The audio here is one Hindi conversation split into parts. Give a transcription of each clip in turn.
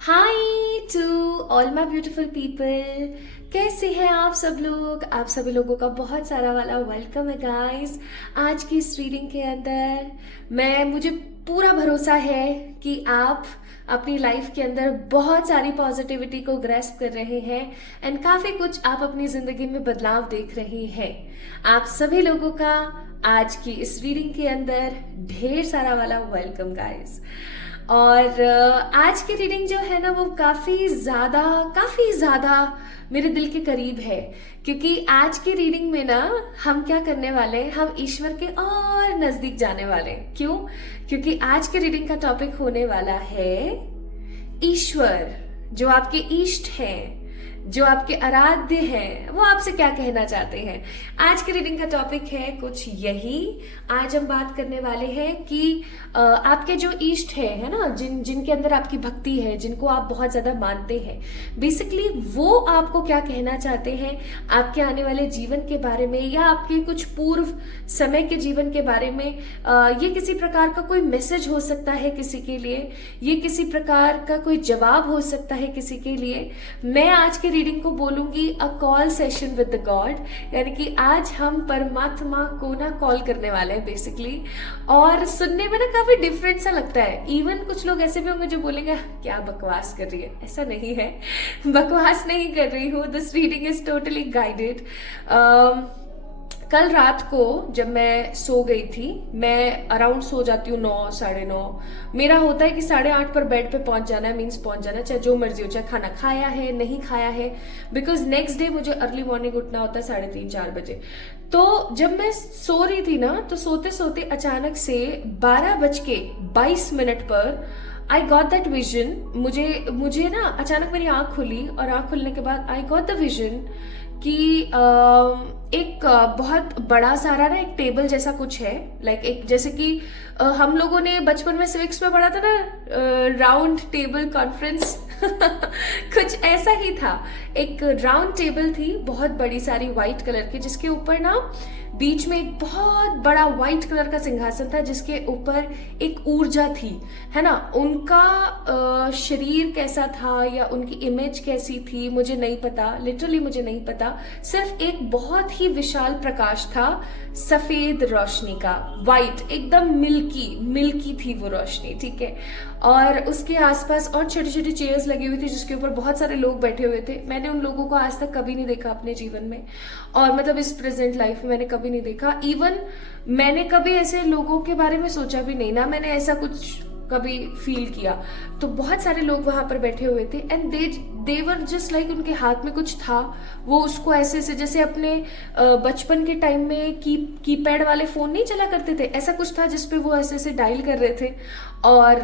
Hi to all my beautiful people. कैसे हैं आप सब लोग? आप सभी लोगों का बहुत सारा वाला वेलकम है गाइस। आज की इस रीडिंग के अंदर मुझे पूरा भरोसा है कि आप अपनी लाइफ के अंदर बहुत सारी पॉजिटिविटी को ग्रैस्प कर रहे हैं एंड काफ़ी कुछ आप अपनी ज़िंदगी में बदलाव देख रहे हैं। आप सभी लोगों का आज की इस रीडिंग के अंदर ढेर सारा वाला वेलकम गाइस। और आज की रीडिंग जो है ना वो काफ़ी ज़्यादा मेरे दिल के करीब है, क्योंकि आज की रीडिंग में ना हम क्या करने वाले हैं, हम ईश्वर के और नज़दीक जाने वाले हैं। क्यों? क्योंकि आज की रीडिंग का टॉपिक होने वाला है ईश्वर, जो आपके इष्ट हैं, जो आपके आराध्य हैं, वो आपसे क्या कहना चाहते हैं। आज की रीडिंग का टॉपिक है कुछ यही। आज हम बात करने वाले हैं कि आपके जो इष्ट है ना, जिनके अंदर आपकी भक्ति है, जिनको आप बहुत ज्यादा मानते हैं, बेसिकली वो आपको क्या कहना चाहते हैं आपके आने वाले जीवन के बारे में, या आपके कुछ पूर्व समय के जीवन के बारे में। ये किसी प्रकार का कोई मैसेज हो सकता है किसी के लिए, ये किसी प्रकार का कोई जवाब हो सकता है किसी के लिए। मैं आज के रीडिंग को बोलूंगी a call session with the God, यानी कि आज हम परमात्मा को ना कॉल करने वाले हैं बेसिकली। और सुनने में ना काफी डिफरेंट सा लगता है। इवन कुछ लोग ऐसे भी होंगे जो बोलेंगे क्या बकवास कर रही है। ऐसा नहीं है, बकवास नहीं कर रही हूँ। This reading is totally guided. कल रात को जब मैं सो गई थी, मैं अराउंड सो जाती हूँ 9 साढ़े 9। मेरा होता है कि 8:30 पर बेड पे पहुंच जाना है, मीन्स पहुंच जाना, चाहे जो मर्जी हो, चाहे खाना खाया है नहीं खाया है, बिकॉज नेक्स्ट डे मुझे अर्ली मॉर्निंग उठना होता है 3:30-4 बजे। तो जब मैं सो रही थी ना, तो सोते सोते अचानक से 12:22 पर आई गॉट दैट विजन। मुझे ना अचानक मेरी आंख खुली, और आंख खुलने के बाद आई गॉट द विजन कि एक बहुत बड़ा सारा ना एक टेबल जैसा कुछ है, लाइक एक जैसे कि हम लोगों ने बचपन में सिविक्स में पढ़ा था ना, राउंड टेबल कॉन्फ्रेंस कुछ ऐसा ही था। एक राउंड टेबल थी, बहुत बड़ी सारी व्हाइट कलर की, जिसके ऊपर ना बीच में एक बहुत बड़ा व्हाइट कलर का सिंहासन था, जिसके ऊपर एक ऊर्जा थी, है ना। उनका शरीर कैसा था या उनकी इमेज कैसी थी मुझे नहीं पता, लिटरली मुझे नहीं पता। सिर्फ एक बहुत ही विशाल प्रकाश था, सफेद रोशनी का, व्हाइट एकदम मिल्की थी वो रोशनी, ठीक है। और उसके आसपास और छोटी छोटी चेयर्स लगी हुई थी, जिसके ऊपर बहुत सारे लोग बैठे हुए थे। मैंने उन लोगों को आज तक कभी नहीं देखा अपने जीवन में, और मतलब इस प्रेजेंट लाइफ में मैंने कभी नहीं देखा। इवन मैंने कभी ऐसे लोगों के बारे में सोचा भी नहीं ना, मैंने ऐसा कुछ कभी फील किया। तो बहुत सारे लोग वहां पर बैठे हुए थे and they were just like, उनके हाथ में कुछ था, वो उसको ऐसे ऐसे जैसे अपने बचपन के टाइम में कीपैड वाले फोन नहीं चला करते थे, ऐसा कुछ था जिसपे वो ऐसे ऐसे डायल कर रहे थे। और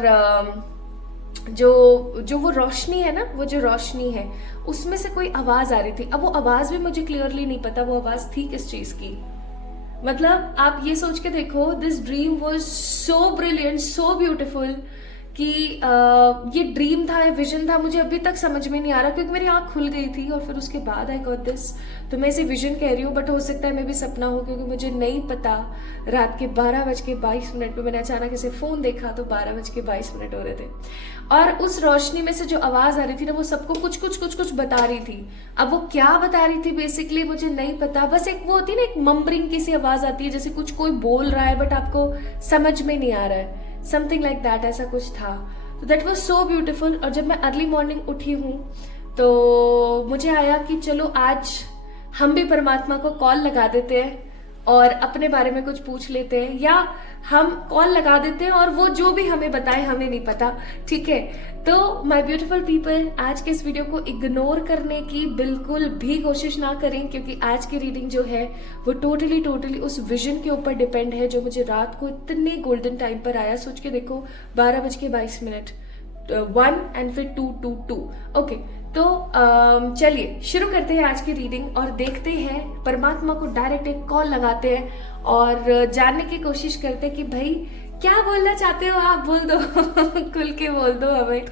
जो वो रोशनी है ना, वो जो रोशनी है उसमें से कोई आवाज आ रही थी। अब वो आवाज भी मुझे क्लियरली नहीं पता वो आवाज थी किस चीज की। मतलब आप ये सोच के देखो, this dream was so brilliant, so beautiful, कि ये ड्रीम था, विजन था, मुझे अभी तक समझ में नहीं आ रहा, क्योंकि मेरी आंख खुल गई थी और फिर उसके बाद आई गॉट दिस। तो मैं इसे विजन कह रही हूँ, बट हो सकता है मैं भी सपना हो, क्योंकि मुझे नहीं पता। रात के 12:22 पे मैंने अचानक इसे फोन देखा तो 12:22 हो रहे थे, और उस रोशनी में से जो आवाज आ रही थी ना, वो सबको कुछ बता रही थी। अब वो क्या बता रही थी बेसिकली मुझे नहीं पता, बस एक वो होती है ना, एक मम्बरिंग की सी आवाज आती है, जैसे कुछ कोई बोल रहा है बट आपको समझ में नहीं आ रहा है, समथिंग लाइक दैट, ऐसा कुछ था। तो दैट वॉज सो ब्यूटिफुल। और जब मैं अर्ली मॉर्निंग उठी हूँ तो मुझे आया कि चलो आज हम भी परमात्मा को कॉल लगा देते हैं और अपने बारे में कुछ पूछ लेते हैं, या हम कॉल लगा देते हैं और वो जो भी हमें बताए, हमें नहीं पता, ठीक है। तो माय ब्यूटीफुल पीपल, आज के इस वीडियो को इग्नोर करने की बिल्कुल भी कोशिश ना करें, क्योंकि आज की रीडिंग जो है वो टोटली उस विजन के ऊपर डिपेंड है, जो मुझे रात को इतने गोल्डन टाइम पर आया। सोच के देखो, 12:22, 1 एंड फिर 2 ओके। तो चलिए शुरू करते हैं आज की रीडिंग और देखते हैं, परमात्मा को डायरेक्ट एक कॉल लगाते हैं और जानने की कोशिश करते हैं कि भाई क्या बोलना चाहते हो आप, बोल दो खुल के बोल दो हमें,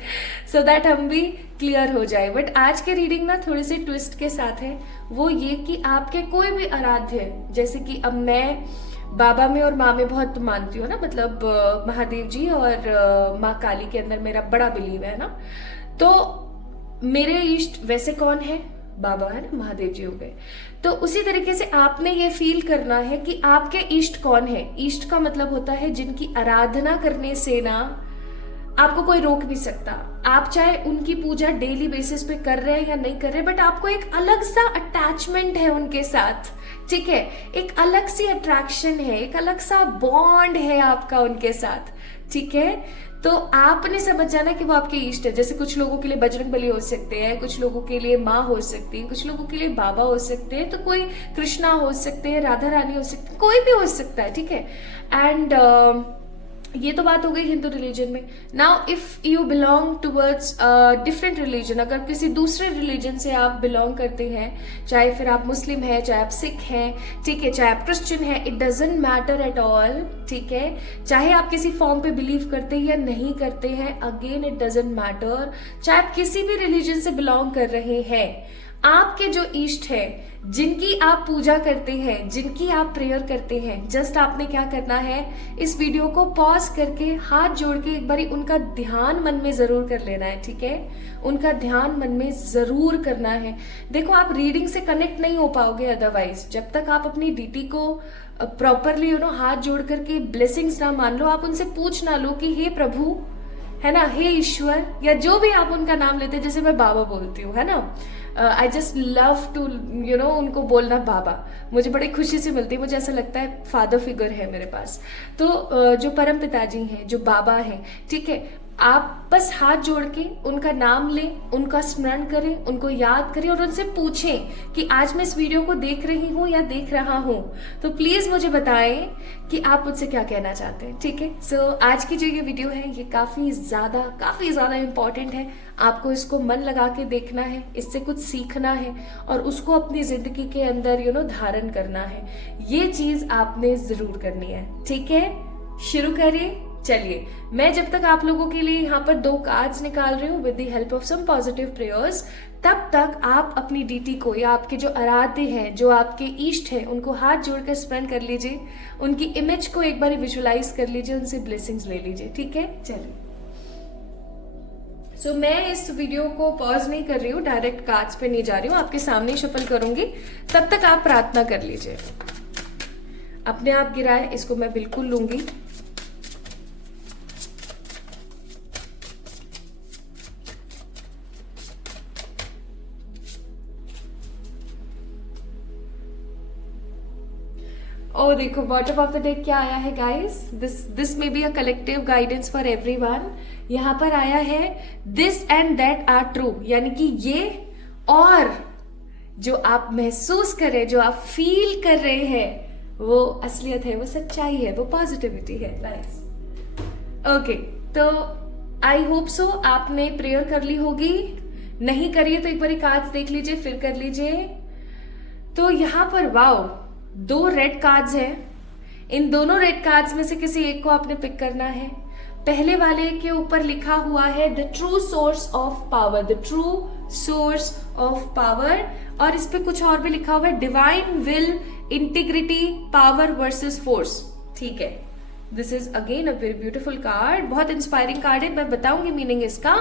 सो दैट हम भी क्लियर हो जाए। बट आज के रीडिंग ना थोड़ी सी ट्विस्ट के साथ है, वो ये कि आपके कोई भी आराध्य, जैसे कि अब मैं बाबा में और माँ में बहुत मानती हूँ ना, मतलब महादेव जी और माँ काली के अंदर मेरा बड़ा बिलीव है ना। तो मेरे इष्ट वैसे कौन है? बाबा है ना, महादेव जी हो गए। तो उसी तरीके से आपने ये फील करना है कि आपके इष्ट कौन है। इष्ट का मतलब होता है जिनकी आराधना करने से ना आपको कोई रोक नहीं सकता। आप चाहे उनकी पूजा डेली बेसिस पे कर रहे हैं या नहीं कर रहे, बट आपको एक अलग सा अटैचमेंट है उनके साथ, ठीक है। एक अलग सी अट्रैक्शन है, एक अलग सा बॉन्ड है आपका उनके साथ, ठीक है। तो आपने समझ जाना कि वो आपके इष्ट है। जैसे कुछ लोगों के लिए बजरंग बली हो सकते हैं, कुछ लोगों के लिए माँ हो सकती है, कुछ लोगों के लिए बाबा हो सकते हैं, तो कोई कृष्णा हो सकते हैं, राधा रानी हो सकती है, कोई भी हो सकता है, ठीक है। एंड ये तो बात हो गई हिंदू रिलीजन में। Now if you belong towards different religion, अगर किसी दूसरे रिलीजन से आप बिलोंग करते हैं, चाहे फिर आप मुस्लिम हैं, चाहे आप सिख हैं, ठीक है, चाहे आप क्रिश्चियन हैं, it doesn't matter at all, ठीक है। चाहे आप किसी फॉर्म पे बिलीव करते हैं या नहीं करते हैं, अगेन इट डजेंट मैटर। चाहे आप किसी भी रिलीजन से बिलोंग कर रहे हैं, आपके जो इष्ट है, जिनकी आप पूजा करते हैं, जिनकी आप प्रेयर करते हैं, जस्ट आपने क्या करना है, इस वीडियो को पॉज करके हाथ जोड़ के एक बारी उनका ध्यान मन में जरूर कर लेना है, ठीक है। उनका ध्यान मन में जरूर करना है। देखो, आप रीडिंग से कनेक्ट नहीं हो पाओगे अदरवाइज। जब तक आप अपनी डीटी को प्रॉपरली हाथ जोड़ करके ब्लेसिंग्स ना मान लो, आप उनसे पूछ ना लो कि हे प्रभु, है ना, हे ईश्वर, या जो भी आप उनका नाम लेते हैं, जैसे मैं बाबा बोलती हूँ, है ना। आई जस्ट लव टू उनको बोलना बाबा, मुझे बड़ी खुशी से मिलती है। मुझे ऐसा लगता है फादर फिगर है मेरे पास। तो जो परम पिताजी हैं, जो बाबा हैं, ठीक है, आप बस हाथ जोड़ के उनका नाम लें, उनका स्मरण करें, उनको याद करें और उनसे पूछें कि आज मैं इस वीडियो को देख रही हूँ या देख रहा हूँ, तो प्लीज मुझे बताएं कि आप मुझसे क्या कहना चाहते हैं, ठीक है। सो आज की जो ये वीडियो है, ये काफी ज्यादा इंपॉर्टेंट है। आपको इसको मन लगा के देखना है, इससे कुछ सीखना है और उसको अपनी जिंदगी के अंदर धारण करना है। ये चीज आपने जरूर करनी है, ठीक है। शुरू करें। चलिए, मैं जब तक आप लोगों के लिए यहाँ पर 2 कार्ड्स निकाल रही हूँ with the help of some positive prayers, तब तक आप अपनी डीटी को या आपके जो आराध्य हैं, जो आपके इष्ट हैं, उनको हाथ जोड़कर स्मरण कर लीजिए, उनकी इमेज को एक बार विजुअलाइज कर लीजिए, उनसे ब्लेसिंग्स ले लीजिए, ठीक है। चलिए, सो मैं इस वीडियो को पॉज नहीं कर रही हूँ, डायरेक्ट कार्ड्स पे नहीं जा रही हूँ, आपके सामने शफल करूंगी, तब तक आप प्रार्थना कर लीजिए। अपने आप गिराए, इसको मैं बिल्कुल लूंगी। ओ देखो, बॉटम ऑफ द डेक क्या आया है guys, this may be a collective guidance for everyone. यहाँ पर आया है this and that are true, यानी कि ये और जो आप महसूस कर रहे हैं, जो आप फील कर रहे हैं, वो असलियत है, वो सच्चाई है, वो पॉजिटिविटी है। Nice, okay. तो आई होप सो आपने प्रेयर कर ली होगी। नहीं करिए तो एक बार कार्ड्स देख लीजिए, फिर कर लीजिए। तो यहाँ पर वाओ, 2 रेड कार्ड्स हैं। इन दोनों रेड कार्ड्स में से किसी एक को आपने पिक करना है। पहले वाले के ऊपर लिखा हुआ है the true source of power, the true source of power, और इस पे कुछ और भी लिखा हुआ है divine will, integrity, power versus force, ठीक है। This is again a very beautiful card, बहुत इंस्पायरिंग कार्ड है, मैं बताऊंगी मीनिंग इसका।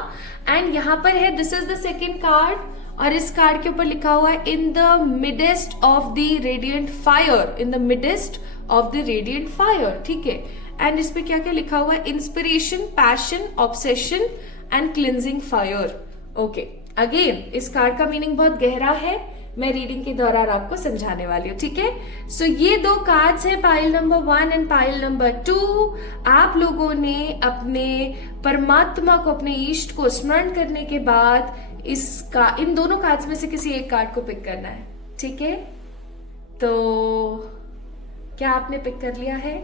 एंड यहाँ पर है this is the second card, और इस कार्ड के ऊपर लिखा हुआ है इन the midst of the radiant fire, in the midst of the radiant fire, ठीक है। एंड इस पे क्या क्या लिखा हुआ है, inspiration, passion, obsession and cleansing fire, okay. Again इस कार्ड का मीनिंग बहुत गहरा है, मैं रीडिंग के दौरान आपको समझाने वाली हूँ, ठीक है। सो ये 2 कार्ड्स है, pile number 1 and pile number 2। आप लोगों ने अपने परमात्मा को, अपने इष्ट को स्मरण करने के बाद इन दोनों कार्ड्स में से किसी एक कार्ड को पिक करना है, ठीक है। तो क्या आपने पिक कर लिया है?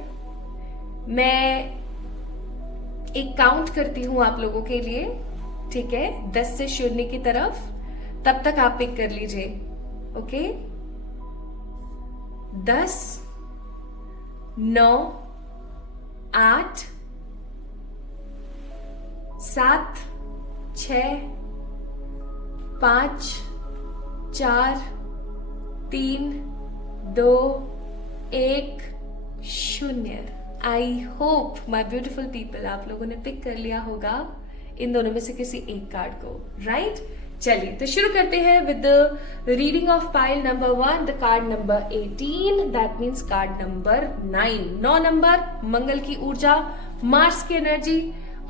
मैं एक काउंट करती हूं आप लोगों के लिए, ठीक है, 10 से 0 की तरफ, तब तक आप पिक कर लीजिए, ओके। 10, 9, 8, 7, 6, 5, 4, 3, 2, 1, शून्य। I hope my beautiful people आप लोगों ने पिक कर लिया होगा इन दोनों में से किसी एक कार्ड को, राइट? चलिए तो शुरू करते हैं with the reading of pile number 1, the card number 18, that means card number 9 number, Mangal की ऊर्जा, मार्स की एनर्जी।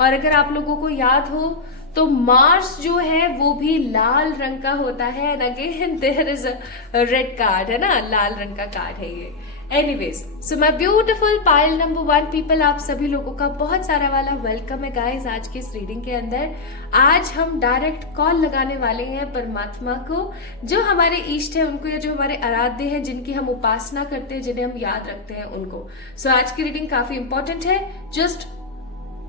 और अगर आप लोगों को याद हो तो मार्स जो है वो भी लाल रंग का होता है, and again there is a red card, है ना, लाल रंग का कार्ड है ये। Anyways, so my beautiful pile number 1 people, आप सभी लोगों का बहुत सारा वाला वेलकम है गाइस आज की इस रीडिंग के अंदर। आज हम डायरेक्ट कॉल लगाने वाले हैं परमात्मा को, जो हमारे इष्ट है उनको, या जो हमारे आराध्य हैं, जिनकी हम उपासना करते हैं, जिन्हें हम याद रखते हैं उनको। सो आज की रीडिंग काफी इंपॉर्टेंट है। जस्ट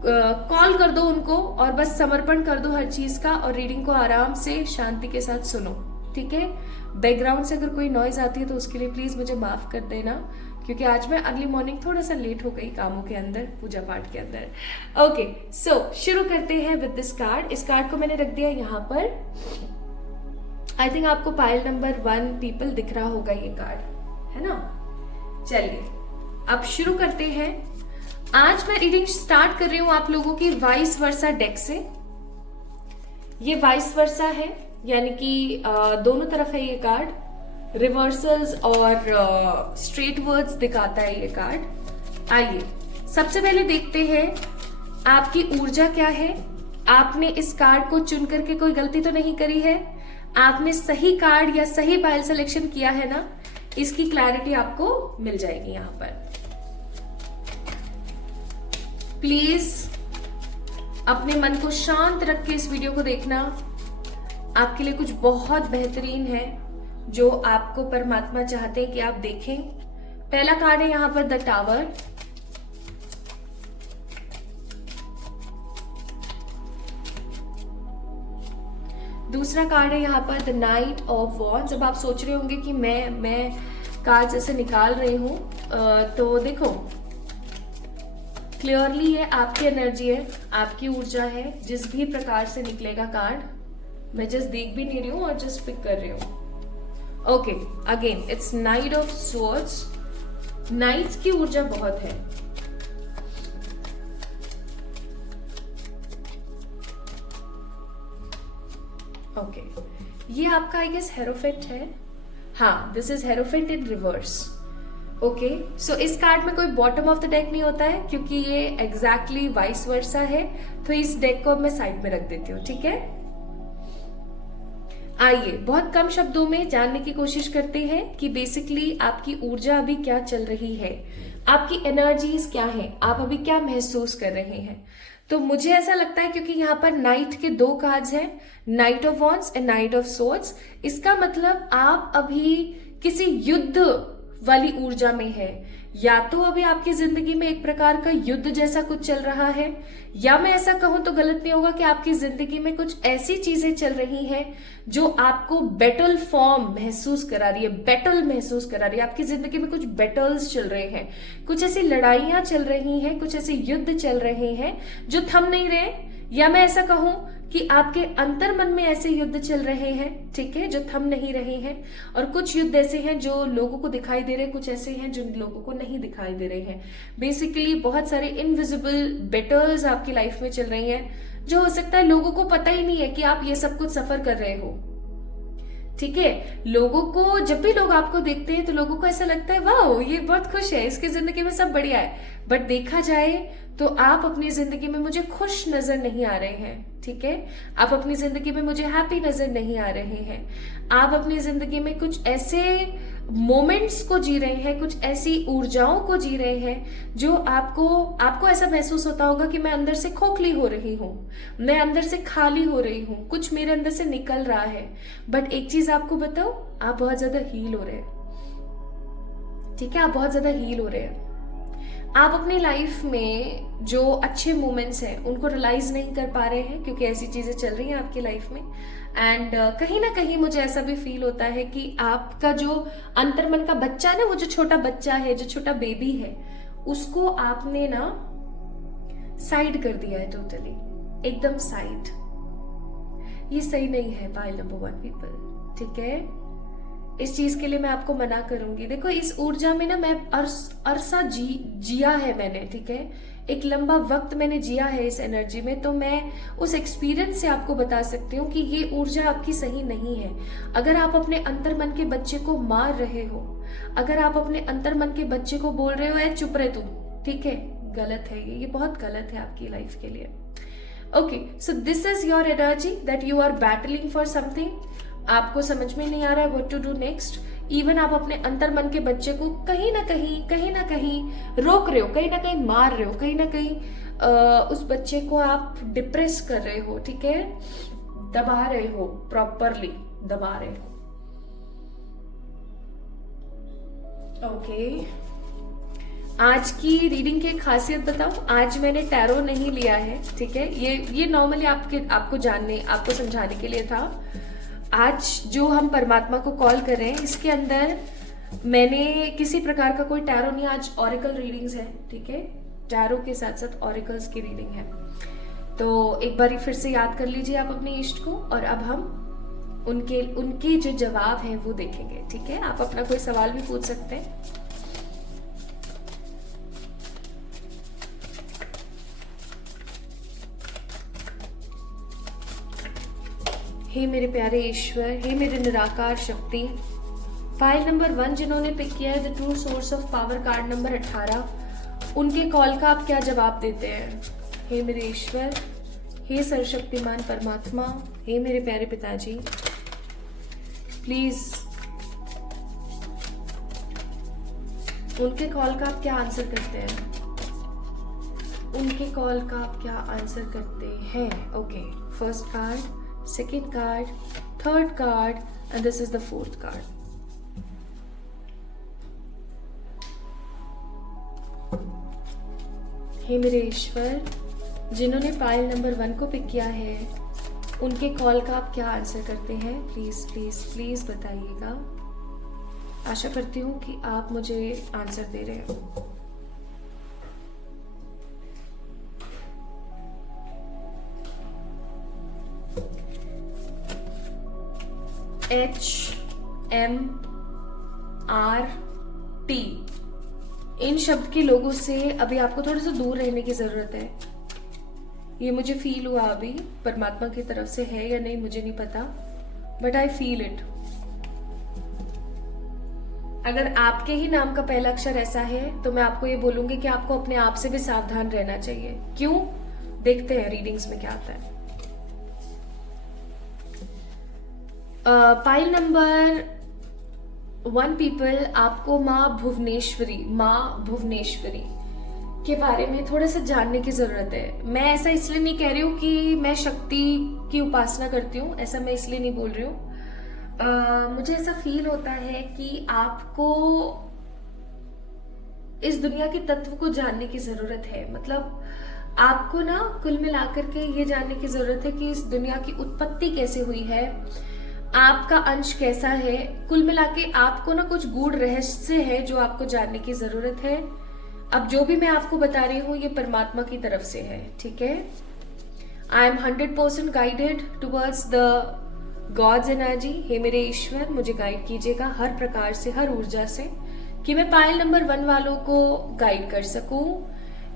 कॉल कर दो उनको और बस समर्पण कर दो हर चीज का, और रीडिंग को आराम से शांति के साथ सुनो, ठीक है? बैकग्राउंड से अगर कोई नॉइज आती है तो उसके लिए प्लीज मुझे माफ कर देना, क्योंकि आज मैं अर्ली मॉर्निंग थोड़ा सा लेट हो गई कामों के अंदर, पूजा पाठ के अंदर। ओके, सो शुरू करते हैं विद दिस कार्ड। इस कार्ड को मैंने रख दिया यहाँ पर। आई थिंक आपको पाइल नंबर 1 पीपल दिख रहा होगा ये कार्ड, है ना? चलिए अब शुरू करते हैं। आज मैं रीडिंग स्टार्ट कर रही हूं आप लोगों की वाइस वर्सा डेक से। ये वाइस वर्सा है, यानी कि दोनों तरफ है ये कार्ड, रिवर्सल्स और स्ट्रेट वर्ड्स दिखाता है ये कार्ड। आइए सबसे पहले देखते हैं आपकी ऊर्जा क्या है। आपने इस कार्ड को चुन करके कोई गलती तो नहीं करी है, आपने सही कार्ड या सही पाइल सिलेक्शन किया है ना, इसकी क्लैरिटी आपको मिल जाएगी यहाँ पर। प्लीज अपने मन को शांत रख के इस वीडियो को देखना, आपके लिए कुछ बहुत बेहतरीन है जो आपको परमात्मा चाहते हैं कि आप देखें। पहला कार्ड है यहाँ पर द टावर, दूसरा कार्ड है यहाँ पर द नाइट ऑफ वॉन्ड्स। अब आप सोच रहे होंगे कि मैं कार्ड ऐसे निकाल रही हूं, तो देखो क्लियरली ये आपकी एनर्जी है, आपकी ऊर्जा है। जिस भी प्रकार से निकलेगा कार्ड मैं जस्ट देख भी नहीं रही हूं और जस्ट पिक कर रही हूं। Okay, again it's knight of swords. Knights की ऊर्जा बहुत है। ओके, ये आपका आई गेस हेरोफेंट है। हाँ, this is hierophant in reverse. Okay, so इस कार्ड में कोई बॉटम ऑफ द डेक नहीं होता है, क्योंकि ये एग्जैक्टली वाइस वर्सा है। तो इस डेक को मैं साइड में रख देती हूँ, ठीक है? आइए बहुत कम शब्दों में जानने की कोशिश करते हैं कि बेसिकली आपकी ऊर्जा अभी क्या चल रही है, आपकी एनर्जीज क्या है, आप अभी क्या महसूस कर रहे हैं। तो मुझे ऐसा लगता है, क्योंकि यहाँ पर नाइट के 2 कार्ड्स हैं, night of wands and night of swords, इसका मतलब आप अभी किसी युद्ध वाली ऊर्जा में है। या तो अभी आपकी जिंदगी में एक प्रकार का युद्ध जैसा कुछ चल रहा है, या मैं ऐसा कहूं तो गलत नहीं होगा कि आपकी जिंदगी में कुछ ऐसी चीजें चल रही हैं जो आपको बैटल फॉर्म महसूस करा रही है, बैटल महसूस करा रही है। आपकी जिंदगी में कुछ बैटल्स चल रहे हैं, कुछ ऐसी लड़ाइयां चल रही हैं, कुछ ऐसे युद्ध चल रहे हैं जो थम नहीं रहे। या मैं ऐसा कहूं कि आपके अंतर मन में ऐसे युद्ध चल रहे हैं, ठीक है, जो थम नहीं रहे हैं। और कुछ युद्ध ऐसे हैं जो लोगों को दिखाई दे रहे हैं, कुछ ऐसे हैं जो लोगों को नहीं दिखाई दे रहे हैं। बेसिकली बहुत सारे इनविजिबल बैटल्स आपकी लाइफ में चल रही हैं, जो हो सकता है लोगों को पता ही नहीं है कि आप ये सब कुछ सफर कर रहे हो, ठीक है? लोगों को, जब भी लोग आपको देखते हैं तो लोगों को ऐसा लगता है वाह ये बहुत खुश है, इसकी जिंदगी में सब बढ़िया है। बट देखा जाए तो आप अपनी जिंदगी में मुझे खुश नजर नहीं आ रहे हैं, ठीक है? आप अपनी जिंदगी में मुझे हैप्पी नजर नहीं आ रहे हैं। आप अपनी जिंदगी में कुछ ऐसे मोमेंट्स को जी रहे हैं, कुछ ऐसी ऊर्जाओं को जी रहे हैं जो आपको ऐसा महसूस होता होगा कि मैं अंदर से खोखली हो रही हूँ, मैं अंदर से खाली हो रही हूँ, कुछ मेरे अंदर से निकल रहा है। बट एक चीज आपको बताओ, आप बहुत ज्यादा हील हो रहे हैं, ठीक है? आप बहुत ज्यादा हील हो रहे हैं। आप अपनी लाइफ में जो अच्छे मोमेंट्स हैं उनको रियलाइज नहीं कर पा रहे हैं, क्योंकि ऐसी चीजें चल रही हैं आपकी लाइफ में। एंड कहीं ना कहीं मुझे ऐसा भी फील होता है कि आपका जो अंतर्मन का बच्चा है ना, वो जो छोटा बच्चा है, जो छोटा बेबी है, उसको आपने ना साइड कर दिया है, टोटली एकदम साइड। ये सही नहीं है पाइल नंबर 1 पीपल, ठीक है? इस चीज के लिए मैं आपको मना करूंगी। देखो इस ऊर्जा में ना मैं अरसा जिया है मैंने, ठीक है, एक लंबा वक्त मैंने जिया है इस एनर्जी में, तो मैं उस एक्सपीरियंस से आपको बता सकती हूँ कि ये ऊर्जा आपकी सही नहीं है। अगर आप अपने अंतर मन के बच्चे को मार रहे हो, अगर आप अपने अंतर मन के बच्चे को बोल रहे हो ए चुप रहे तू, ठीक है, गलत है ये बहुत गलत है आपकी लाइफ के लिए। Okay, so this is your energy that you are battling for something. आपको समझ में नहीं आ रहा है what to do next. Even आप अपने अंतर मन के बच्चे को कहीं ना कहीं रोक रहे हो, कहीं ना कहीं मार रहे हो, कहीं ना कहीं उस बच्चे को आप डिप्रेस कर रहे हो, ठीक है, दबा रहे हो, प्रॉपरली दबा रहे हो। ओके, आज की रीडिंग की एक खासियत बताऊं, आज मैंने टैरो नहीं लिया है, ठीक है, ये नॉर्मली आपको समझाने के लिए था। आज जो हम परमात्मा को कॉल कर रहे हैं इसके अंदर मैंने किसी प्रकार का कोई टैरो नहीं, आज ऑरिकल रीडिंग्स है, ठीक है, टैरो के साथ साथ ऑरिकल्स की रीडिंग है। तो एक बार फिर से याद कर लीजिए आप अपने इष्ट को, और अब हम उनके जो जवाब हैं वो देखेंगे, ठीक है। आप अपना कोई सवाल भी पूछ सकते हैं। हे मेरे प्यारे ईश्वर, हे मेरे निराकार शक्ति, फाइल नंबर 1 जिन्होंने पिक किया है the true source of power card number 18, उनके कॉल का आप क्या जवाब देते हैं? हे मेरे ईश्वर, हे सर्वशक्तिमान परमात्मा, हे मेरे प्यारे पिताजी, प्लीज उनके कॉल का आप क्या आंसर करते हैं? उनके कॉल का आप क्या आंसर करते हैं? Okay, first card, second card, third card, and this is the fourth card. हे मेरे ईश्वर, जिन्होंने पाइल नंबर 1 को पिक किया है उनके कॉल का आप क्या आंसर करते हैं? प्लीज प्लीज प्लीज बताइएगा। आशा करती हूँ कि आप मुझे आंसर दे रहे हो। HMRT, इन शब्द के लोगों से अभी आपको थोड़ा सा दूर रहने की जरूरत है। ये मुझे फील हुआ, अभी परमात्मा की तरफ से है या नहीं मुझे नहीं पता, बट आई फील इट। अगर आपके ही नाम का पहला अक्षर ऐसा है तो मैं आपको ये बोलूंगी कि आपको अपने आप से भी सावधान रहना चाहिए। क्यों? देखते हैं रीडिंग्स में क्या आता है। पाइल नंबर 1 पीपल, आपको माँ भुवनेश्वरी के बारे में थोड़ा सा जानने की जरूरत है। मैं ऐसा इसलिए नहीं कह रही हूँ कि मैं शक्ति की उपासना करती हूँ, ऐसा मैं इसलिए नहीं बोल रही हूँ। मुझे ऐसा फील होता है कि आपको इस दुनिया के तत्व को जानने की जरूरत है। मतलब आपको ना कुल मिलाकर के ये जानने की जरूरत है कि इस दुनिया की उत्पत्ति कैसे हुई है, आपका अंश कैसा है। कुल मिला के आपको ना कुछ गूढ़ रहस्य है जो आपको जानने की जरूरत है। अब जो भी मैं आपको बता रही हूँ ये परमात्मा की तरफ से है, ठीक है। I am 100% guided towards the God's energy. हे मेरे ईश्वर, मुझे गाइड कीजिएगा हर प्रकार से, हर ऊर्जा से, कि मैं पाइल नंबर 1 वालों को गाइड कर सकूं।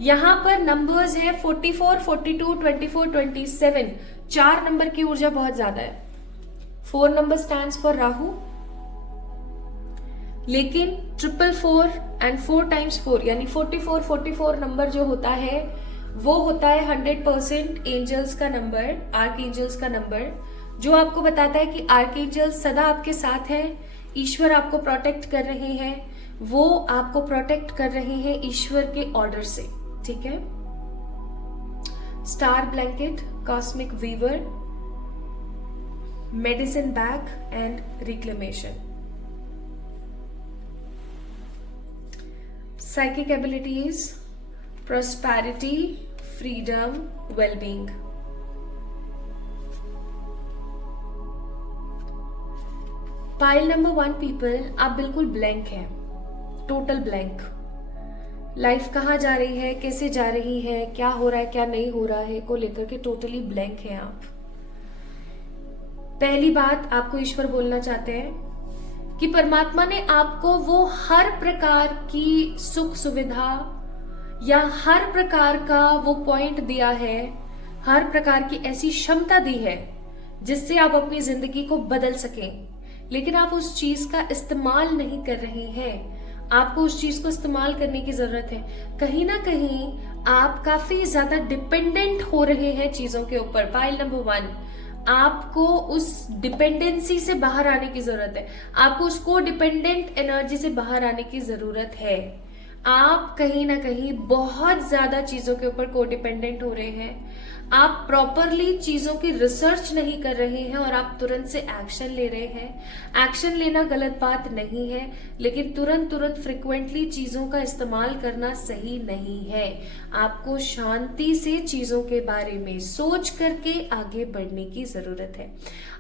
यहाँ पर नंबर्स है 44, 42, 24, 27। 4 नंबर की ऊर्जा बहुत ज्यादा है। 4 नंबर स्टैंड्स फॉर राहु, लेकिन 444 एंड 4 टाइम्स 4 यानी 44 नंबर जो होता है वो होता है 100% एंजल्स का नंबर, आर्क एंजल्स का नंबर, जो आपको बताता है कि आर्क एंजल्स सदा आपके साथ है। ईश्वर आपको प्रोटेक्ट कर रहे हैं, वो आपको प्रोटेक्ट कर रहे हैं ईश्वर के ऑर्डर से, ठीक है। Star blanket, cosmic weaver, medicine bag and reclamation. Psychic abilities, prosperity, freedom, well-being. Pile number 1 people, आप बिल्कुल ब्लैंक हैं, टोटल ब्लैंक। लाइफ कहाँ जा रही है, कैसे जा रही है, क्या हो रहा है, क्या नहीं हो रहा है को लेकर के टोटली ब्लैंक हैं आप। पहली बात आपको ईश्वर बोलना चाहते हैं कि परमात्मा ने आपको वो हर प्रकार की सुख सुविधा या हर प्रकार का वो पॉइंट दिया है, हर प्रकार की ऐसी क्षमता दी है जिससे आप अपनी जिंदगी को बदल सकें, लेकिन आप उस चीज का इस्तेमाल नहीं कर रहे हैं। आपको उस चीज को इस्तेमाल करने की जरूरत है। कहीं ना कहीं आप काफी ज्यादा डिपेंडेंट हो रहे हैं चीजों के ऊपर। पाइल नंबर 1, आपको उस डिपेंडेंसी से बाहर आने की जरूरत है। आपको उस को डिपेंडेंट एनर्जी से बाहर आने की जरूरत है। आप कहीं ना कहीं बहुत ज्यादा चीजों के ऊपर को डिपेंडेंट हो रहे हैं। आप प्रॉपरली चीजों की रिसर्च नहीं कर रहे हैं और आप तुरंत से एक्शन ले रहे हैं। एक्शन लेना गलत बात नहीं है, लेकिन तुरंत फ्रिक्वेंटली चीजों का इस्तेमाल करना सही नहीं है। आपको शांति से चीजों के बारे में सोच करके आगे बढ़ने की जरूरत है।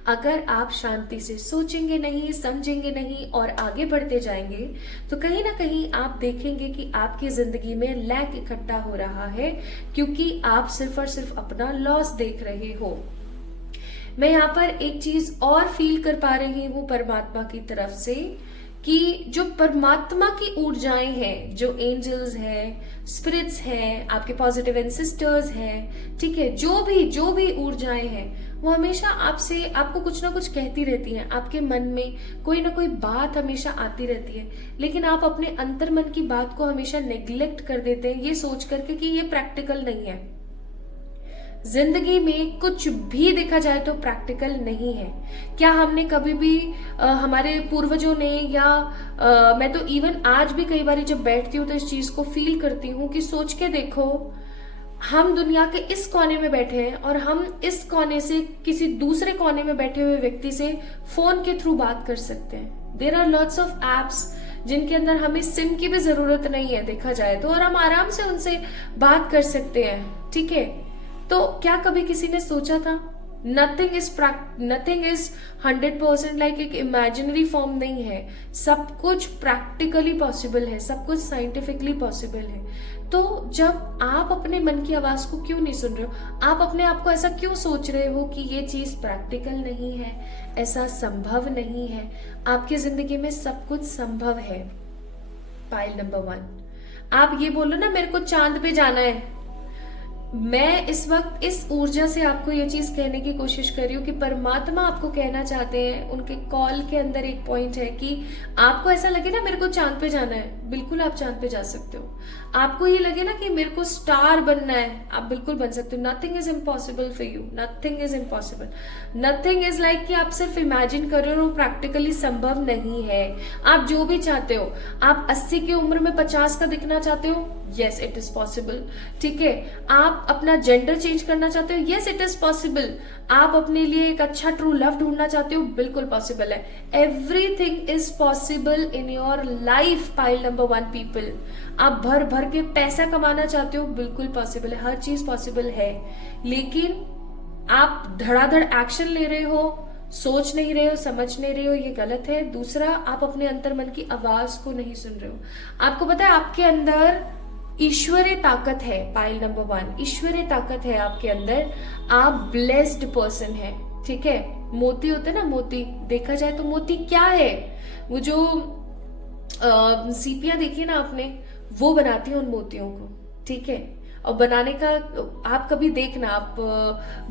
अगर आप शांति से सोचेंगे नहीं, समझेंगे नहीं और आगे बढ़ते जाएंगे तो कहीं ना कहीं आप देखेंगे कि आपकी जिंदगी में लैक इकट्ठा हो रहा है, क्योंकि आप सिर्फ और सिर्फ अपना लॉस देख रहे हो। मैं यहाँ पर एक चीज और फील कर पा रही हूँ परमात्मा की तरफ से कि जो परमात्मा की ऊर्जाएं हैं, जो एंजल्स हैं, स्पिरिट्स हैं, आपके पॉजिटिव एंसेस्टर्स हैं, ठीक है, जो भी ऊर्जाएं हैं, वो हमेशा आपसे आपको कुछ ना कुछ कहती रहती हैं। आपके मन में कोई ना कोई बात हमेशा आती रहती है, लेकिन आप अपने अंतर मन की बात को हमेशा नेग्लेक्ट कर देते हैं, ये सोच करके कि ये प्रैक्टिकल नहीं है। जिंदगी में कुछ भी देखा जाए तो प्रैक्टिकल नहीं है। क्या हमने कभी भी हमारे पूर्वजों ने या मैं तो इवन आज भी कई बार जब बैठती हूँ तो इस चीज को फील करती हूँ कि सोच के देखो, हम दुनिया के इस कोने में बैठे हैं और हम इस कोने से किसी दूसरे कोने में बैठे हुए व्यक्ति से फोन के थ्रू बात कर सकते हैं। There are lots of apps जिनके अंदर हमें सिम की भी जरूरत नहीं है देखा जाए तो, और हम आराम से उनसे बात कर सकते हैं, ठीक है। तो क्या कभी किसी ने सोचा था? नथिंग इज 100% लाइक एक इमेजिनरी फॉर्म नहीं है। सब कुछ प्रैक्टिकली पॉसिबल है, सब कुछ साइंटिफिकली पॉसिबल है। तो जब आप अपने मन की आवाज को क्यों नहीं सुन रहे हो? आप अपने आप को ऐसा क्यों सोच रहे हो कि ये चीज प्रैक्टिकल नहीं है, ऐसा संभव नहीं है? आपकी जिंदगी में सब कुछ संभव है। पाइल नंबर 1, आप ये बोलो ना मेरे को चांद पे जाना है, मैं इस वक्त इस ऊर्जा से आपको ये चीज कहने की कोशिश कर रही हूँ कि परमात्मा आपको कहना चाहते हैं। उनके कॉल के अंदर एक पॉइंट है कि आपको ऐसा लगे ना मेरे को चांद पे जाना है, बिल्कुल आप चांद पे जा सकते हो। आपको ये लगे ना कि मेरे को स्टार बनना है, आप बिल्कुल बन सकते हो। Nothing is impossible for you, nothing is impossible. Nothing is like कि आप सिर्फ इमेजिन कर रहे हो, प्रैक्टिकली संभव नहीं है। आप जो भी चाहते हो, आप 80 की उम्र में 50 का दिखना चाहते हो, यस इट इज पॉसिबल, ठीक है। आप अपना जेंडर चेंज करना चाहते हो, यस इट इज पॉसिबल। आप अपने लिए एक अच्छा ट्रू लव ढूंढना चाहते हो, बिल्कुल पॉसिबल है। Everything is possible in your life. Pile number 1 people, आप भर भर के पैसा कमाना चाहते हो, बिल्कुल पॉसिबल है, हर चीज पॉसिबल है। लेकिन आप धड़ाधड़ एक्शन ले रहे हो, सोच नहीं रहे हो, समझ नहीं रहे हो, ये गलत है। दूसरा, आप अपने अंतर मन की आवाज को नहीं सुन रहे हो। आपको पता है आपके अंदर ईश्वरीय ताकत है। पाइल नंबर 1, ईश्वरीय ताकत है आपके अंदर। आप ब्लेस्ड पर्सन है, ठीक है। मोती होते ना, मोती देखा जाए तो मोती क्या है? वो जो सीपियां देखी ना आपने, वो बनाती है उन मोतियों को, ठीक है। और बनाने का आप कभी देखना, आप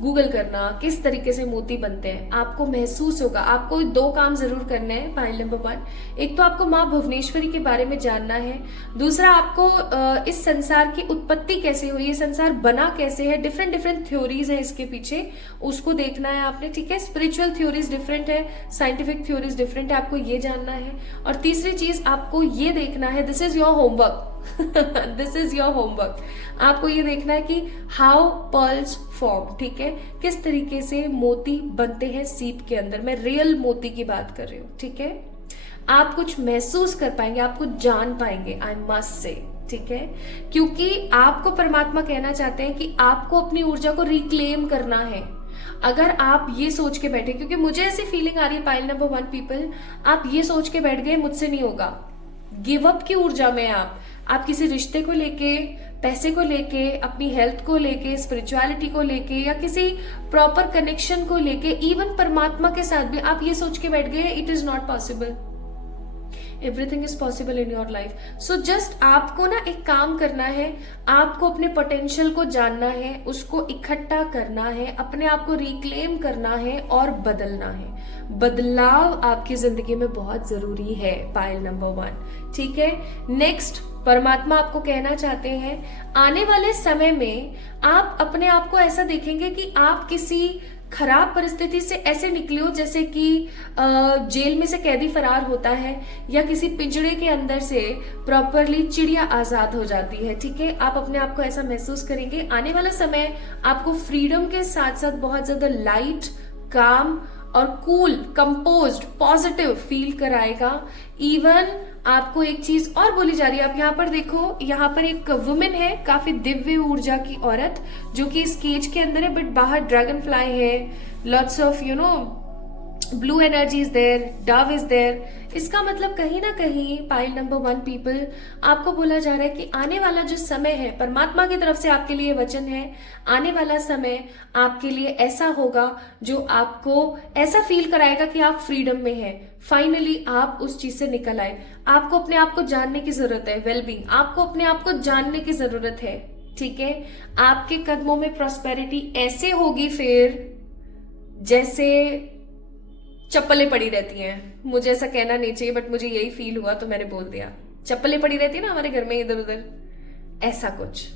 गूगल करना किस तरीके से मोती बनते हैं, आपको महसूस होगा। आपको 2 काम जरूर करने हैं। पाइल नंबर 1, एक तो आपको माँ भुवनेश्वरी के बारे में जानना है। दूसरा, आपको इस संसार की उत्पत्ति कैसे हुई, ये संसार बना कैसे है, डिफरेंट थ्योरीज है इसके पीछे, उसको देखना है आपने, ठीक है। स्पिरिचुअल थ्योरीज डिफरेंट है, साइंटिफिक थ्योरीज डिफरेंट है, आपको ये जानना है। और तीसरी चीज आपको ये देखना है, this is your homework this is your homework. आपको ये देखना है कि हाउ पर्ल्स फॉर्म, ठीक है, किस तरीके से मोती बनते हैं सीप के अंदर। मैं रियल मोती की बात कर रही हूँ, ठीक है। आप कुछ महसूस कर पाएंगे, आप कुछ जान पाएंगे, आई मस्ट से, ठीक है। क्योंकि आपको परमात्मा कहना चाहते हैं कि आपको अपनी ऊर्जा को रिक्लेम करना है। अगर आप ये सोच के बैठे, क्योंकि मुझे ऐसी फीलिंग आ रही है पाइल नंबर 1 पीपल, आप ये सोच के बैठ गए मुझसे नहीं होगा, गिव अप की ऊर्जा में आप किसी रिश्ते को लेके, पैसे को लेके, अपनी हेल्थ को लेके, स्पिरिचुअलिटी को लेके, या किसी प्रॉपर कनेक्शन को लेके, इवन परमात्मा के साथ भी आप ये सोच के बैठ गए it is not possible, everything is possible in your life. So just आपको ना एक काम करना है, आपको अपने पोटेंशियल को जानना है, उसको इकट्ठा करना है, अपने आप को रिक्लेम करना है और बदलना है. बदलाव आपकी जिंदगी में बहुत जरूरी है. Pile number 1. ठीक है. नेक्स्ट, परमात्मा आपको कहना चाहते हैं आने वाले समय में आप अपने आप को ऐसा देखेंगे कि आप किसी खराब परिस्थिति से ऐसे निकले हो जैसे कि जेल में से कैदी फरार होता है या किसी पिंजड़े के अंदर से प्रॉपरली चिड़िया आजाद हो जाती है. ठीक है. आप अपने आप को ऐसा महसूस करेंगे. आने वाला समय आपको फ्रीडम के साथ साथ बहुत ज्यादा लाइट, काम और कूल, कंपोज्ड, पॉजिटिव फील कराएगा. इवन आपको एक चीज और बोली जा रही है. आप यहाँ पर देखो, यहाँ पर एक वुमेन है, काफी दिव्य ऊर्जा की औरत, जो कि इस केज के अंदर है, बट बाहर ड्रैगन फ्लाई है, lots of blue energy is there, dove is there. इसका मतलब कहीं ना कहीं पाइल नंबर 1 पीपल, आपको बोला जा रहा है कि आने वाला जो समय है, परमात्मा की तरफ से आपके लिए वचन है, आने वाला समय आपके लिए ऐसा होगा जो आपको ऐसा फील कराएगा कि आप फ्रीडम में हैं. फाइनली आप उस चीज से निकल आए. आपको अपने आप को जानने की जरूरत है. वेलबींग, आपको अपने आप को जानने की जरूरत है. ठीक है. आपके कदमों में प्रॉस्पेरिटी ऐसे होगी फिर जैसे चप्पलें पड़ी रहती हैं. मुझे ऐसा कहना नहीं चाहिए, बट मुझे यही फील हुआ तो मैंने बोल दिया. चप्पलें पड़ी रहती है ना हमारे घर में इधर उधर, ऐसा कुछ.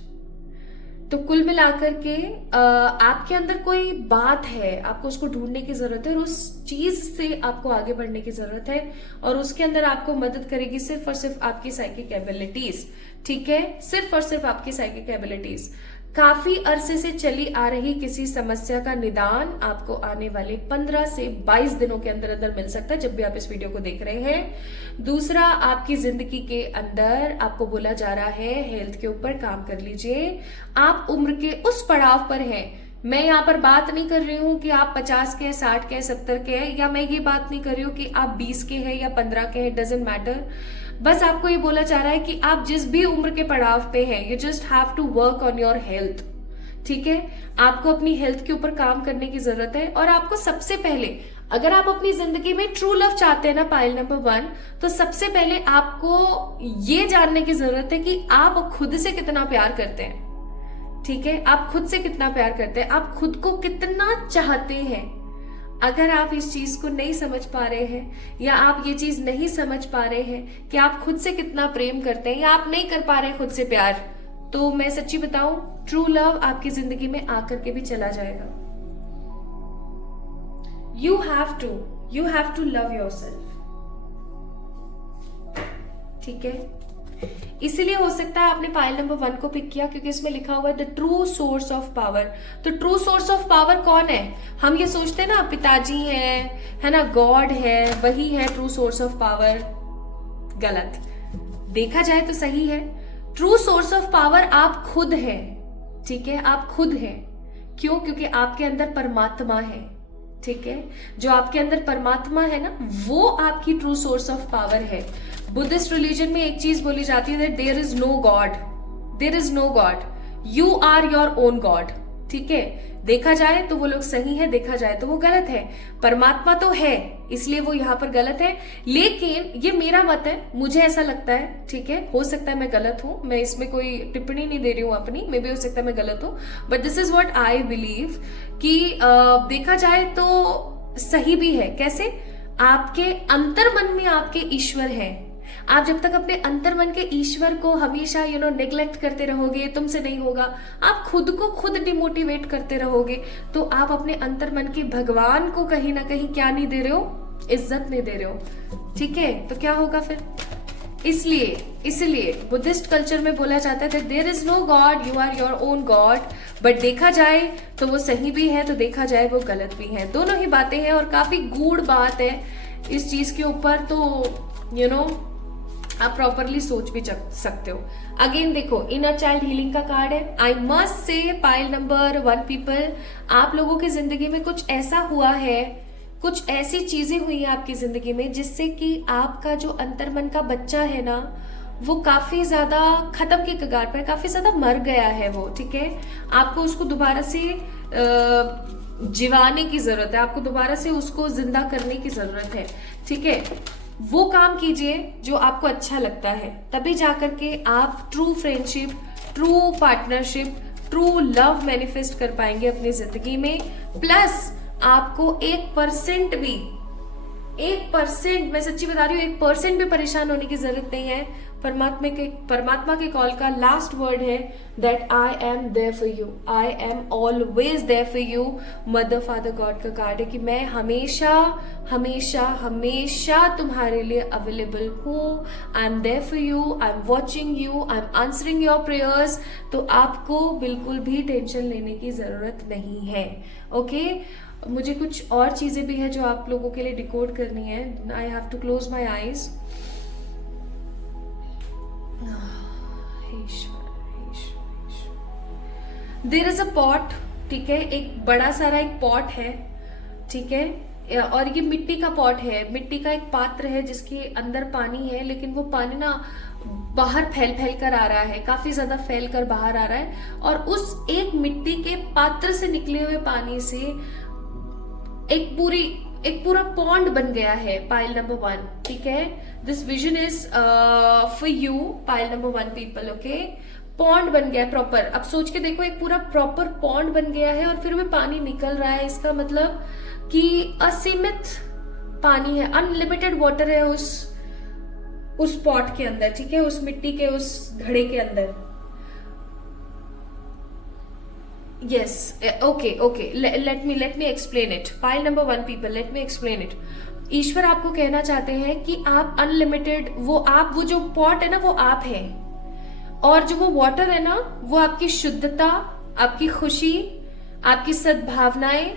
तो कुल मिलाकर के आपके अंदर कोई बात है, आपको उसको ढूंढने की जरूरत है और उस चीज से आपको आगे बढ़ने की जरूरत है. और उसके अंदर आपको मदद करेगी सिर्फ और सिर्फ आपकी साइकिक एबिलिटीज. ठीक है. सिर्फ और सिर्फ आपकी साइकिक एबिलिटीज. काफी अरसे से चली आ रही किसी समस्या का निदान आपको आने वाले 15 से 22 दिनों के अंदर अंदर मिल सकता है, जब भी आप इस वीडियो को देख रहे हैं. दूसरा, आपकी जिंदगी के अंदर आपको बोला जा रहा है हेल्थ के ऊपर काम कर लीजिए. आप उम्र के उस पड़ाव पर हैं. मैं यहाँ पर बात नहीं कर रही हूँ कि आप 50 के हैं, 60 के हैं, 70 के हैं, या मैं ये बात नहीं कर रही हूँ कि आप 20 के हैं या 15 के हैं. Doesn't matter. बस आपको ये बोला जा रहा है कि आप जिस भी उम्र के पड़ाव पे हैं, you just have to work on your health. ठीक है. आपको अपनी हेल्थ के ऊपर काम करने की जरूरत है. और आपको सबसे पहले, अगर आप अपनी जिंदगी में ट्रू लव चाहते हैं ना पाइल नंबर 1, तो सबसे पहले आपको ये जानने की जरूरत है कि आप खुद से कितना प्यार करते हैं. ठीक है. आप खुद से कितना प्यार करते हैं, आप खुद को कितना चाहते हैं. अगर आप इस चीज को नहीं समझ पा रहे हैं या आप ये चीज नहीं समझ पा रहे हैं कि आप खुद से कितना प्रेम करते हैं या आप नहीं कर पा रहे हैं खुद से प्यार, तो मैं सच्ची बताऊं, ट्रू लव आपकी जिंदगी में आकर के भी चला जाएगा. You have to love yourself. ठीक है. इसीलिए हो सकता है आपने पाइल नंबर 1 को पिक किया क्योंकि इसमें लिखा हुआ है the true source of power. तो ट्रू सोर्स ऑफ पावर कौन है? हम ये सोचते हैं ना पिताजी है ना, गॉड है, वही है ट्रू सोर्स ऑफ पावर. गलत. देखा जाए तो सही है. ट्रू सोर्स ऑफ पावर आप खुद हैं. ठीक है. आप खुद हैं. क्यों? क्योंकि आपके अंदर परमात्मा है. ठीक है. जो आपके अंदर परमात्मा है ना, वो आपकी ट्रू सोर्स ऑफ पावर है. बुद्धिस्ट रिलीजन में एक चीज बोली जाती है, there is no God. There is no God. You are your own God. ठीक है. देखा जाए तो वो लोग सही है, देखा जाए तो वो गलत है. परमात्मा तो है, इसलिए वो यहाँ पर गलत है. लेकिन ये मेरा मत है, मुझे ऐसा लगता है. ठीक है. हो सकता है मैं गलत हूं, मैं इसमें कोई टिप्पणी नहीं दे रही हूं अपनी, मे भी हो सकता है मैं गलत हूं, but this is what I believe कि देखा जाए तो सही भी है. कैसे? आपके अंतर मन में आपके ईश्वर है. आप जब तक अपने अंतर मन के ईश्वर को हमेशा नेग्लेक्ट करते रहोगे, तुमसे नहीं होगा, आप खुद को खुद डिमोटिवेट करते रहोगे, तो आप अपने अंतर मन के भगवान को कहीं ना कहीं क्या नहीं दे रहे हो? इज्जत नहीं दे रहे हो. ठीक है. तो क्या होगा फिर? इसलिए बुद्धिस्ट कल्चर में बोला जाता है there is no God, you are your own God. But देखा जाए तो वो सही भी है, तो देखा जाए वो गलत भी है. दोनों ही बातें हैं और काफी गूढ़ बात है इस चीज के ऊपर. तो आप प्रॉपरली सोच भी सकते हो. अगेन देखो, इनर चाइल्ड हीलिंग का कार्ड है. I must say pile number 1 people, आप लोगों की जिंदगी में कुछ ऐसा हुआ है, कुछ ऐसी चीजें हुई हैं आपकी जिंदगी में जिससे कि आपका जो अंतर्मन का बच्चा है ना, वो काफी ज्यादा खत्म की कगार पर, काफी ज्यादा मर गया है वो. ठीक है. आपको उसको दोबारा से जिवाने की जरूरत है, आपको दोबारा से उसको जिंदा करने की जरूरत है. ठीक है. वो काम कीजिए जो आपको अच्छा लगता है, तभी जाकर के आप true friendship, true partnership, true love manifest कर पाएंगे अपनी जिंदगी में। प्लस आपको 1% भी, 1%, मैं सच्ची बता रही हूँ, 1% भी परेशान होने की जरूरत नहीं है। परमात्मा के कॉल का लास्ट वर्ड है that I am there for you, I am always there for you. Mother father God का कार्ड है कि मैं हमेशा हमेशा हमेशा तुम्हारे लिए अवेलेबल हूँ। I am there for you, I am watching you, I am answering your prayers. तो आपको बिल्कुल भी टेंशन लेने की जरूरत नहीं है। ओके मुझे कुछ और चीजें भी है जो आप लोगों के लिए डिकोड करनी है। I have to close my eyes. There is a pot, ठीक है, एक बड़ा सारा एक पॉट है, ठीक है, और ये मिट्टी का पॉट है, मिट्टी का एक पात्र है जिसके अंदर पानी है, लेकिन वो पानी ना बाहर फैल फैल कर आ रहा है, काफी ज्यादा फैल कर बाहर आ रहा है। और उस एक मिट्टी के पात्र से निकले हुए पानी से एक पूरा पॉन्ड बन गया है। पाइल नंबर 1, ठीक है, this vision is for you pile number 1 people. Okay pond बन गया है प्रॉपर। अब सोच के देखो, एक पूरा प्रॉपर पॉन्ड बन गया है और फिर भी पानी निकल रहा है। इसका मतलब कि असीमित पानी है, अनलिमिटेड वाटर है उस पॉट के अंदर, ठीक है, उस मिट्टी के उस घड़े के अंदर। Yes, okay, let me explain it. Pile number 1 people, let me explain it. ईश्वर आपको कहना चाहते हैं कि आप अनलिमिटेड, वो जो पॉट है ना वो आप हैं, और जो वो वाटर है ना वो आपकी शुद्धता, आपकी खुशी, आपकी सद्भावनाएं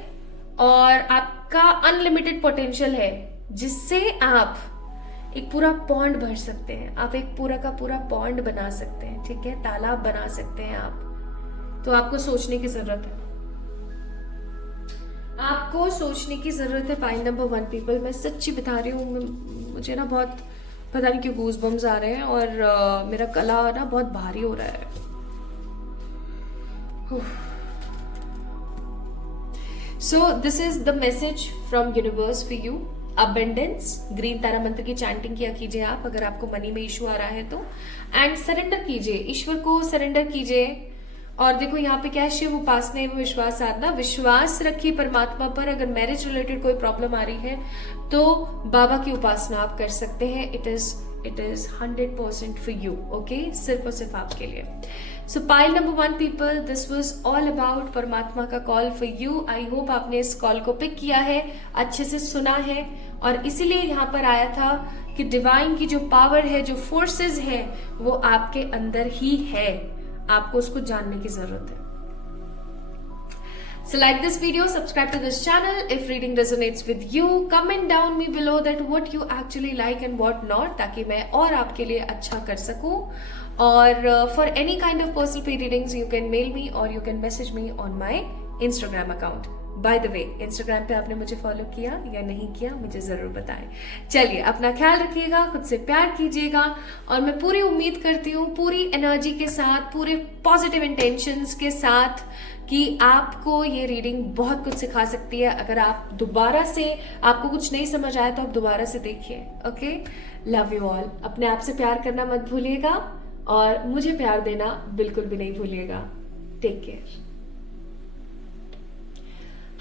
और आपका अनलिमिटेड पोटेंशियल है, जिससे आप एक पूरा पॉन्ड भर सकते हैं। आप एक पूरा का पूरा पॉन्ड बना सकते हैं, ठीक है, तालाब बना सकते हैं आप। तो आपको सोचने की जरूरत है, आपको सोचने की जरूरत है। पाइल नंबर 1 पीपल, मैं सच्ची बता रही हूँ, मुझे ना बहुत पता नहीं क्यों गूज बम्स आ रहे हैं और मेरा गला ना बहुत भारी हो रहा है। So this is the message from universe for you. Abundance, green Tara मंत्र की चैंटिंग किया कीजिए आप अगर आपको मनी में इशू आ रहा है तो, एंड सरेंडर कीजिए, ईश्वर को सरेंडर कीजिए। और देखो यहाँ पे क्या है, शिव उपासना एवं विश्वास साधना, विश्वास रखिए परमात्मा पर। अगर मैरिज रिलेटेड कोई प्रॉब्लम आ रही है तो बाबा की उपासना आप कर सकते हैं। It is 100% for you, okay, सिर्फ और सिर्फ आपके लिए। सो pile number 1 people, this was all about परमात्मा का call for you. I hope आपने इस कॉल को पिक किया है, अच्छे से सुना है, और इसीलिए यहाँ पर आया था कि डिवाइन की जो पावर है, जो फोर्सेस है, वो आपके अंदर ही है, आपको उसको जानने की जरूरत है। So like this video, subscribe to this channel if reading resonates with you. Comment down me below that what you actually like and what not, ताकि मैं और आपके लिए अच्छा कर सकूं। और for any kind of personal paid readings, you can mail me or you can message me on my Instagram account. By the way, Instagram पे आपने मुझे फॉलो किया या नहीं किया मुझे जरूर बताएं। चलिए, अपना ख्याल रखिएगा, खुद से प्यार कीजिएगा, और मैं पूरी उम्मीद करती हूँ, पूरी एनर्जी के साथ, पूरे पॉजिटिव इंटेंशंस के साथ, कि आपको ये रीडिंग बहुत कुछ सिखा सकती है। अगर आप दोबारा से, आपको कुछ नहीं समझ आया तो आप दोबारा से देखिए। Okay, love you all. अपने आप से प्यार करना मत भूलिएगा और मुझे प्यार देना बिल्कुल भी नहीं भूलिएगा। Take care.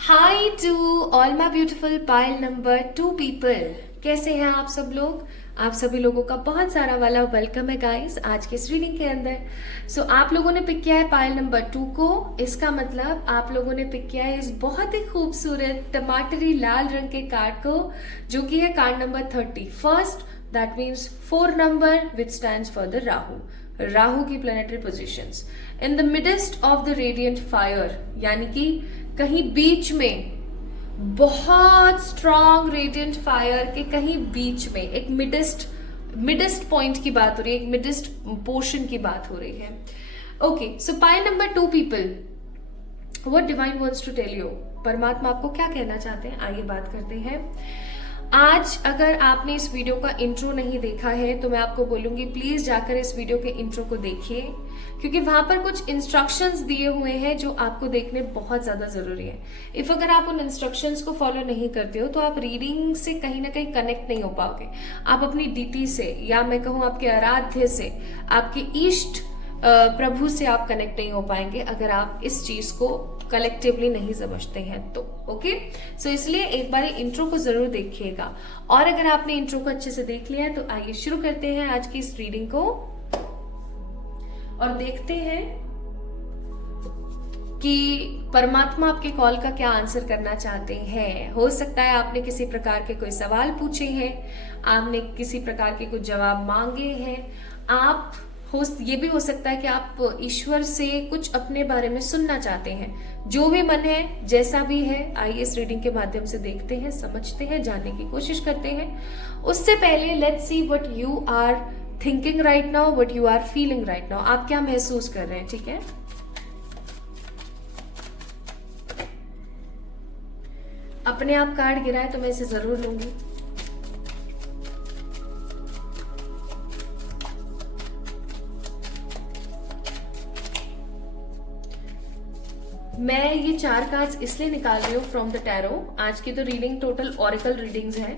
Hi to all my beautiful pile number 2 people, कैसे हैं आप सब लोग? आप सभी लोगों का बहुत सारा वाला वेलकम है गाइस आज के इस रीडिंग के अंदर। सो आप लोगों ने पिक किया है पाइल नंबर 2 को। इसका मतलब आप लोगों ने पिक किया है इस बहुत ही खूबसूरत टमाटरी लाल रंग के कार्ड को, जो कि है card number 31। That means 4 number which stands for the Rahu की planetary positions in the midst of the radiant fire, यानी कि कहीं बीच में, बहुत स्ट्रॉन्ग रेडियंट फायर के कहीं बीच में एक मिडेस्ट पॉइंट की बात हो रही है, एक मिडेस्ट पोर्शन की बात हो रही है। Okay, so pile number 2 people, what divine wants to tell you, परमात्मा आपको क्या कहना चाहते हैं, आइए बात करते हैं। आज अगर आपने इस वीडियो का इंट्रो नहीं देखा है तो मैं आपको बोलूंगी प्लीज जाकर इस वीडियो के इंट्रो को देखिए, क्योंकि वहां पर कुछ इंस्ट्रक्शंस दिए हुए हैं जो आपको देखने बहुत ज्यादा जरूरी है। इफ अगर आप उन इंस्ट्रक्शंस को फॉलो नहीं करते हो तो आप रीडिंग से कहीं ना कहीं कनेक्ट नहीं हो पाओगे। आप अपनी डीटी से, या मैं कहूँ आपके आराध्य से, आपके इष्ट प्रभु से आप कनेक्ट नहीं हो पाएंगे अगर आप इस चीज को कलेक्टिवली नहीं समझते हैं तो। ओके, सो इसलिए एक बार इंट्रो को जरूर देखिएगा। और अगर आपने इंट्रो को अच्छे से देख लिया है तो आइए शुरू करते हैं आज की इस रीडिंग को और देखते हैं कि परमात्मा आपके कॉल का क्या आंसर करना चाहते हैं। हो सकता है आपने किसी प्रकार के कोई सवाल पूछे हैं, आपने किसी प्रकार के कुछ जवाब मांगे हैं, आप ये भी हो सकता है कि आप ईश्वर से कुछ अपने बारे में सुनना चाहते हैं। जो भी मन है, जैसा भी है, आइए इस रीडिंग के माध्यम से देखते हैं, समझते हैं, जानने की कोशिश करते हैं। उससे पहले let's see what you are thinking right now, what you are feeling right now. आप क्या महसूस कर रहे हैं, ठीक है। अपने आप कार्ड गिरा है तो मैं इसे जरूर लूंगी। मैं ये 4 कार्ड्स इसलिए निकाल रही हूँ फ्रॉम द टैरो। आज की तो रीडिंग टोटल ऑरेकल रीडिंग्स है।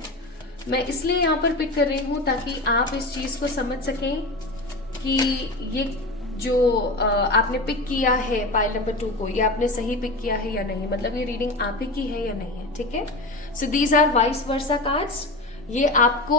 मैं इसलिए यहाँ पर पिक कर रही हूँ ताकि आप इस चीज को समझ सकें कि ये जो आपने पिक किया है पाइल नंबर 2 को, ये आपने सही पिक किया है या नहीं, मतलब ये रीडिंग आप ही की है या नहीं है, ठीक है। So these are vice versa cards. ये आपको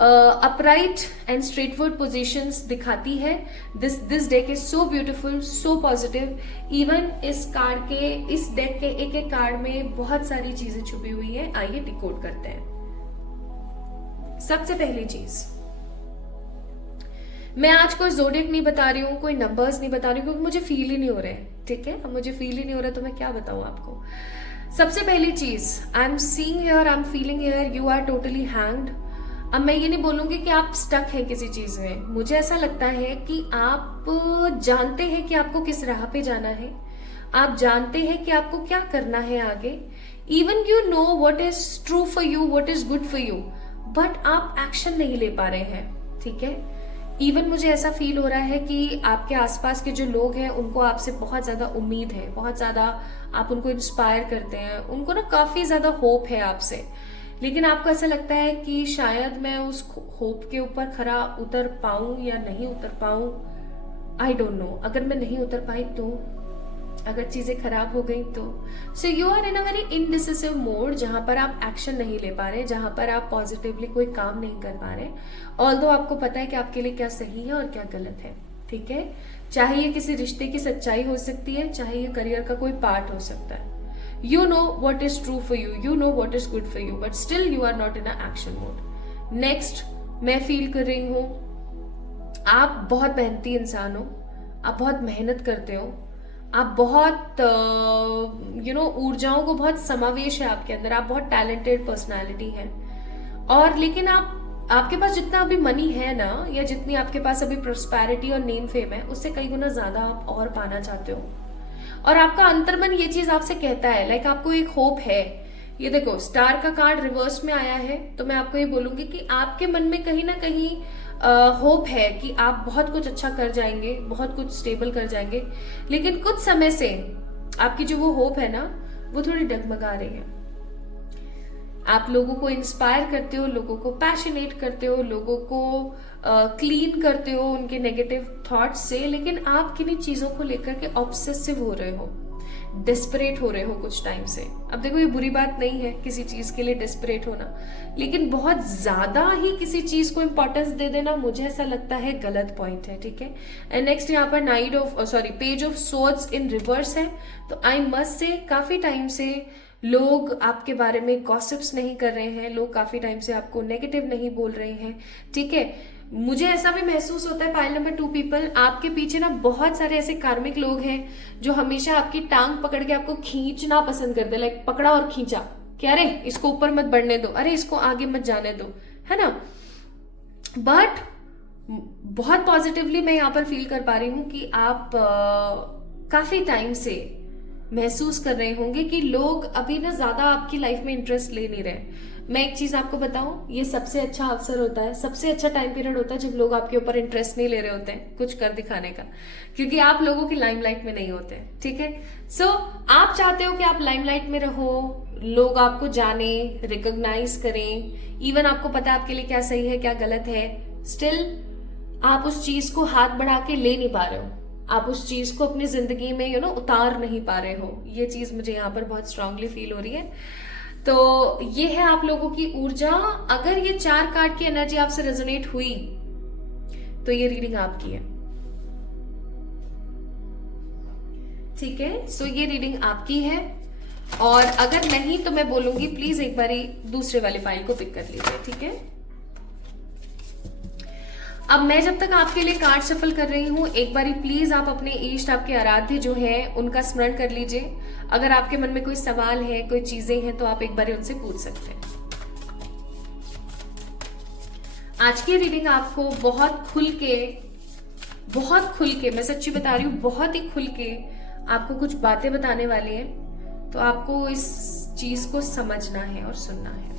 अपराइट एंड स्ट्रेटफॉरवर्ड पोजीशंस दिखाती है। This deck is so beautiful, so positive. Even इस कार्ड के, इस डेक के एक एक कार्ड में बहुत सारी चीजें छुपी हुई हैं। आइए डिकोड करते हैं। सबसे पहली चीज, मैं आज कोई जोडिएक नहीं बता रही हूँ, कोई नंबर्स नहीं बता रही हूँ, क्योंकि मुझे फील ही नहीं हो रहे, ठीक है। अब मुझे फील ही नहीं हो रहा तो मैं क्या बताऊँ आपको। सबसे पहली चीज, I am seeing here, I am feeling here, you are totally hanged. अब मैं ये नहीं बोलूंगी कि आप स्टक हैं किसी चीज में। मुझे ऐसा लगता है कि आप जानते हैं कि आपको किस राह पे जाना है, आप जानते हैं कि आपको क्या करना है आगे। Even you know what is true for you, what is good for you, but आप एक्शन नहीं ले पा रहे हैं, ठीक है। इवन मुझे ऐसा फील हो रहा है कि आपके आसपास के जो लोग हैं उनको आपसे बहुत ज्यादा उम्मीद है, बहुत ज्यादा आप उनको इंस्पायर करते हैं, उनको ना काफी ज्यादा होप है आपसे। लेकिन आपको ऐसा लगता है कि शायद मैं उस होप के ऊपर खरा उतर पाऊं या नहीं उतर पाऊं, आई डोंट नो। अगर मैं नहीं उतर पाई तो, अगर चीजें खराब हो गई तो। So you are in a very indecisive mode, जहां पर आप एक्शन नहीं ले पा रहे, जहां पर आप पॉजिटिवली कोई काम नहीं कर पा रहे, ऑल्दो आपको पता है कि आपके लिए क्या सही है और क्या गलत है, ठीक है। चाहे ये किसी रिश्ते की सच्चाई हो सकती है, चाहे ये करियर का कोई पार्ट हो सकता है। You know what is true for you, you know what is good for you, but still you are not in a action mode. Next, मैं फील कर रही हूँ आप बहुत मेहनती इंसान हो, आप बहुत मेहनत करते हो, आप बहुत ऊर्जाओं को बहुत समावेश है आपके अंदर, आप बहुत टैलेंटेड पर्सनालिटी है। और लेकिन आपके पास जितना अभी मनी है ना, या जितनी आपके पास अभी प्रोस्पेरिटी और नेम फेम है, उससे कई गुना ज्यादा आप और पाना चाहते हो। और आपका अंतर्मन ये चीज आपसे कहता है, लाइक आपको एक होप है। ये देखो, स्टार का कार्ड रिवर्स में आया है, तो मैं आपको ये बोलूंगी कि आपके मन में कहीं ना कहीं होप है कि आप बहुत कुछ अच्छा कर जाएंगे, बहुत कुछ स्टेबल कर जाएंगे। लेकिन कुछ समय से आपकी जो वो होप है ना, वो थोड़ी डगमगा रही है। आप लोगों को इंस्पायर करते हो, लोगों को पैशनेट करते हो, लोगों को क्लीन करते हो उनके नेगेटिव थॉट्स से, लेकिन आप किन्हीं चीजों को लेकर के ऑब्सेसिव हो रहे हो, डेस्परेट हो रहे हो कुछ टाइम से। अब देखो, ये बुरी बात नहीं है किसी चीज के लिए डेस्परेट होना, लेकिन बहुत ज्यादा ही किसी चीज को इंपॉर्टेंस दे देना, मुझे ऐसा लगता है गलत पॉइंट है, ठीक है। एंड नेक्स्ट यहाँ पर page of swords in reverse है। तो आई मस्ट से काफी टाइम से लोग आपके बारे में गॉसिप्स नहीं कर रहे हैं, लोग काफी टाइम से आपको नेगेटिव नहीं बोल रहे हैं, ठीक है। मुझे ऐसा भी महसूस होता है पाइल नंबर 2 पीपल, आपके पीछे ना बहुत सारे ऐसे कार्मिक लोग हैं जो हमेशा आपकी टांग पकड़ के आपको खींचना पसंद करते हैं। लाइक पकड़ा और खींचा, क्या अरे इसको ऊपर मत बढ़ने दो, अरे इसको आगे मत जाने दो, है ना। बट बहुत पॉजिटिवली मैं यहाँ पर फील कर पा रही हूँ कि आप काफी टाइम से महसूस कर रहे होंगे कि लोग अभी ना ज्यादा आपकी लाइफ में इंटरेस्ट ले नहीं रहे। मैं एक चीज आपको बताऊं, ये सबसे अच्छा अवसर होता है, सबसे अच्छा टाइम पीरियड होता है जब लोग आपके ऊपर इंटरेस्ट नहीं ले रहे होते हैं कुछ कर दिखाने का, क्योंकि आप लोगों की लाइमलाइट में नहीं होते। ठीक है, सो आप चाहते हो कि आप लाइमलाइट में रहो, लोग आपको जाने, रिकॉग्नाइज करें, इवन आपको पता है आपके लिए क्या सही है क्या गलत है, स्टिल आप उस चीज को हाथ बढ़ा के ले नहीं पा रहे हो, आप उस चीज को अपनी जिंदगी में उतार नहीं पा रहे हो। ये चीज मुझे यहाँ पर बहुत स्ट्रांगली फील हो रही है। तो ये है आप लोगों की ऊर्जा। अगर ये 4 कार्ड की एनर्जी आपसे रेजोनेट हुई तो ये रीडिंग आपकी है। ठीक है, सो ये रीडिंग आपकी है, और अगर नहीं तो मैं बोलूंगी प्लीज एक बारी दूसरे वाली फाइल को पिक कर लीजिए। ठीक है, अब मैं जब तक आपके लिए कार्ड शफल कर रही हूं, एक बारी प्लीज आप अपने इष्ट, आपके आराध्य जो है उनका स्मरण कर लीजिए। अगर आपके मन में कोई सवाल है, कोई चीजें हैं, तो आप एक बारी उनसे पूछ सकते हैं। आज की रीडिंग आपको बहुत खुल के, मैं सच्ची बता रही हूँ, बहुत ही खुल के आपको कुछ बातें बताने वाली है। तो आपको इस चीज को समझना है और सुनना है।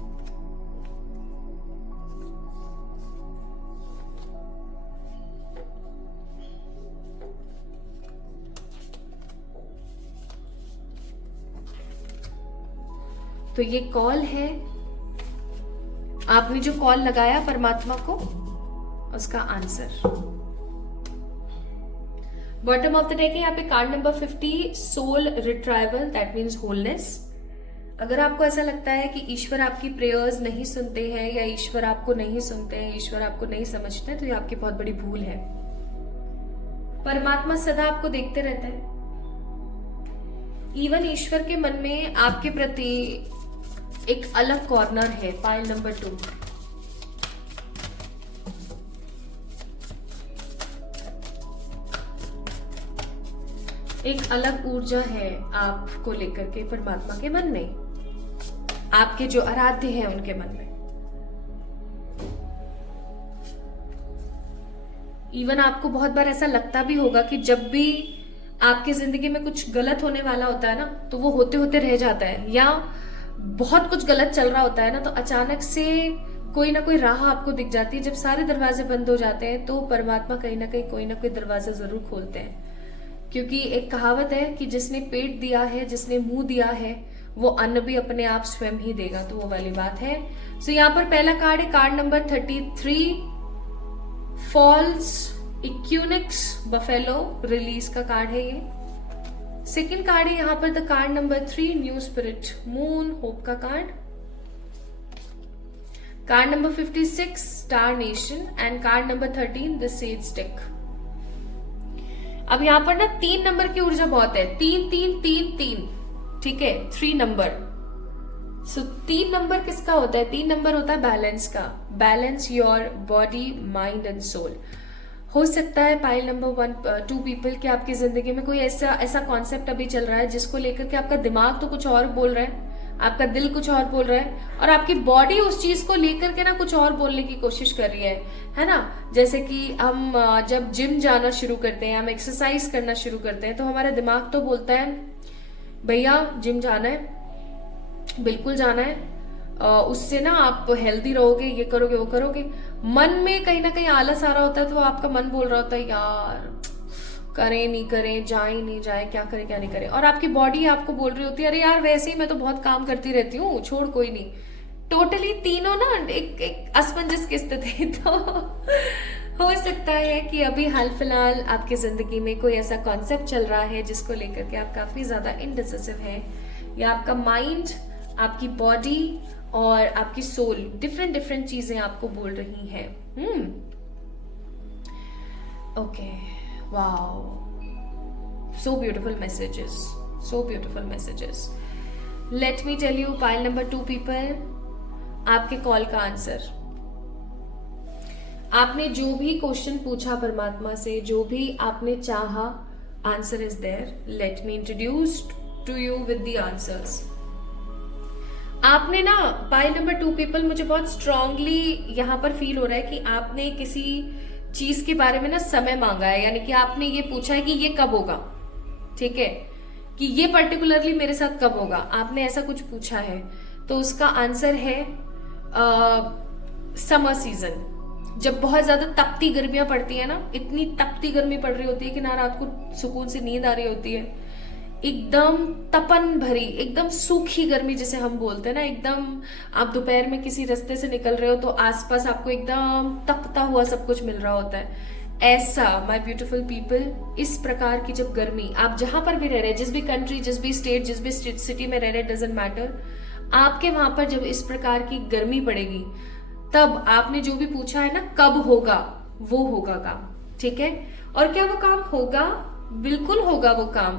तो ये कॉल है, आपने जो कॉल लगाया परमात्मा को, उसका answer. Bottom of the deck है यहाँ पे card number 50, soul retrieval, that means wholeness. अगर आपको ऐसा लगता है कि ईश्वर आपकी प्रेयर्स नहीं सुनते हैं, या ईश्वर आपको नहीं सुनते हैं, ईश्वर आपको नहीं समझते हैं, तो ये आपकी बहुत बड़ी भूल है। परमात्मा सदा आपको देखते रहते हैं। इवन ईश्वर के मन में आपके प्रति एक अलग कॉर्नर है, पाइल नंबर 2। एक अलग ऊर्जा है आपको लेकर के परमात्मा के मन में, आपके जो आराध्य हैं उनके मन में। इवन आपको बहुत बार ऐसा लगता भी होगा कि जब भी आपकी जिंदगी में कुछ गलत होने वाला होता है ना, तो वो होते होते रह जाता है, या बहुत कुछ गलत चल रहा होता है ना, तो अचानक से कोई ना कोई राह आपको दिख जाती है। जब सारे दरवाजे बंद हो जाते हैं तो परमात्मा कहीं ना कहीं कोई ना कोई दरवाजा जरूर खोलते हैं, क्योंकि एक कहावत है कि जिसने पेट दिया है, जिसने मुंह दिया है, वो अन्न भी अपने आप स्वयं ही देगा। तो वो वाली बात है। सो यहाँ पर पहला कार्ड है card number 33, falls equinox buffalo, release का कार्ड है ये। सेकेंड कार्ड है यहाँ पर the card number 3, new spirit moon, hope का card. Card number 56, star nation, and card number 13, the sage stick. अब यहाँ पर ना 3 नंबर की ऊर्जा बहुत है, 3 3 3 3, ठीक है, 3 नंबर। सो 3 नंबर किसका होता है? 3 नंबर होता है बैलेंस का, balance your body, mind and soul. हो सकता है पाइल नंबर 2 पीपल के आपकी जिंदगी में कोई ऐसा कॉन्सेप्ट अभी चल रहा है जिसको लेकर के आपका दिमाग तो कुछ और बोल रहा है, आपका दिल कुछ और बोल रहा है, और आपकी बॉडी उस चीज को लेकर के ना कुछ और बोलने की कोशिश कर रही है ना। जैसे कि हम जब जिम जाना शुरू करते हैं, हम एक्सरसाइज करना शुरू करते हैं, तो हमारा दिमाग तो बोलता है भैया जिम जाना है, बिल्कुल जाना है, उससे ना आप हेल्दी रहोगे, ये करोगे वो करोगे। मन में कहीं ना कहीं आलस आ रहा होता है, तो आपका मन बोल रहा होता है यार करें नहीं करें, जाए नहीं जाए, क्या करें क्या नहीं करें। और आपकी बॉडी आपको बोल रही होती है अरे यार वैसे ही मैं तो बहुत काम करती रहती हूँ, छोड़ कोई नहीं। टोटली तीनों ना एक असमंजस की स्थिति। तो हो सकता है कि अभी हाल फिलहाल आपकी जिंदगी में कोई ऐसा कॉन्सेप्ट चल रहा है जिसको लेकर के आप काफी ज्यादा इनडिसिसिव हैं, या आपका माइंड, आपकी बॉडी और आपकी सोल डिफरेंट चीजें आपको बोल रही हैं। Okay, wow, so beautiful messages, so beautiful messages. Let me tell you pile number 2 people, आपके कॉल का आंसर। आपने जो भी क्वेश्चन पूछा परमात्मा से, जो भी आपने चाहा, answer is there. Let me introduce to you with the answers. आपने ना पाइल नंबर 2 पीपल, मुझे बहुत स्ट्रांगली यहाँ पर फील हो रहा है कि आपने किसी चीज के बारे में ना समय मांगा है, यानी कि आपने ये पूछा है कि ये कब होगा, ठीक है, कि ये पर्टिकुलरली मेरे साथ कब होगा, आपने ऐसा कुछ पूछा है, तो उसका आंसर है समर सीजन। जब बहुत ज्यादा तपती गर्मियां पड़ती है ना, इतनी तपती गर्मी पड़ रही होती है कि ना रात को सुकून से नींद आ रही होती है, एकदम तपन भरी, एकदम सूखी गर्मी जिसे हम बोलते हैं ना, एकदम आप दोपहर में किसी रास्ते से निकल रहे हो तो आसपास आपको एकदम तपता हुआ सब कुछ मिल रहा होता है, ऐसा माय ब्यूटीफुल पीपल, इस प्रकार की जब गर्मी, आप जहां पर भी रह रहे हैं, जिस भी कंट्री, जिस भी स्टेट, जिस भी सिटी में रह रहे, डजेंट मैटर, आपके वहां पर जब इस प्रकार की गर्मी पड़ेगी, तब आपने जो भी पूछा है ना कब होगा, वो होगा काम, ठीक है। और क्या वो काम होगा? बिल्कुल होगा वो काम।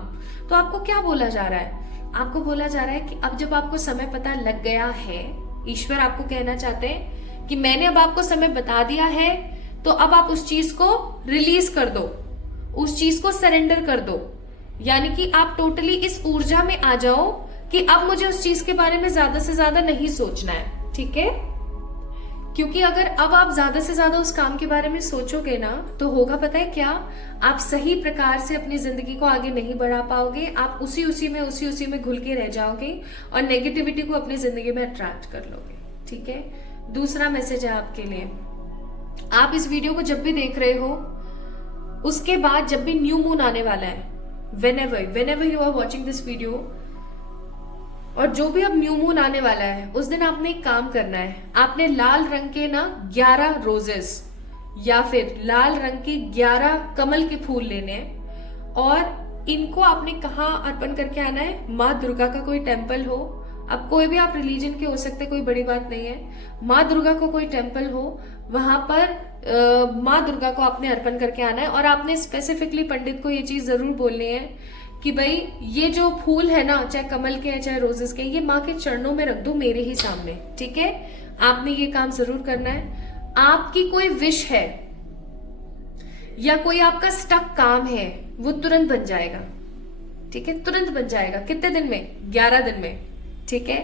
तो आपको क्या बोला जा रहा है? आपको बोला जा रहा है कि अब जब आपको समय पता लग गया है, ईश्वर आपको कहना चाहते हैं कि मैंने अब आपको समय बता दिया है, तो अब आप उस चीज को रिलीज कर दो, उस चीज को सरेंडर कर दो, यानी कि आप टोटली इस ऊर्जा में आ जाओ कि अब मुझे उस चीज के बारे में ज्यादा से ज्यादा नहीं सोचना है, ठीक है। क्योंकि अगर अब आप ज्यादा से ज्यादा उस काम के बारे में सोचोगे ना, तो होगा पता है क्या, आप सही प्रकार से अपनी जिंदगी को आगे नहीं बढ़ा पाओगे, आप उसी में घुल के रह जाओगे और नेगेटिविटी को अपनी जिंदगी में अट्रैक्ट कर लोगे, ठीक है। दूसरा मैसेज है आपके लिए, आप इस वीडियो को जब भी देख रहे हो, उसके बाद जब भी न्यू मून आने वाला है, whenever you are watching this video, और जो भी अब न्यू मून आने वाला है, उस दिन आपने एक काम करना है, आपने लाल रंग के ना 11 रोजेस या फिर लाल रंग के 11 कमल के फूल लेने हैं, और इनको आपने कहाँ अर्पण करके आना है? माँ दुर्गा का कोई टेम्पल हो, अब कोई भी आप रिलीजन के हो सकते, कोई बड़ी बात नहीं है, माँ दुर्गा को कोई टेम्पल हो, वहां पर माँ दुर्गा को आपने अर्पण करके आना है। और आपने स्पेसिफिकली पंडित को ये चीज जरूर बोलनी है कि भाई ये जो फूल है ना, चाहे कमल के हैं चाहे रोजेस के, ये माँ के चरणों में रख दो, मेरे ही सामने, ठीक है। आपने ये काम जरूर करना है। आपकी कोई विश है या कोई आपका स्टक काम है, वो तुरंत बन जाएगा, ठीक है, तुरंत बन जाएगा। कितने दिन में? 11 दिन में, ठीक है।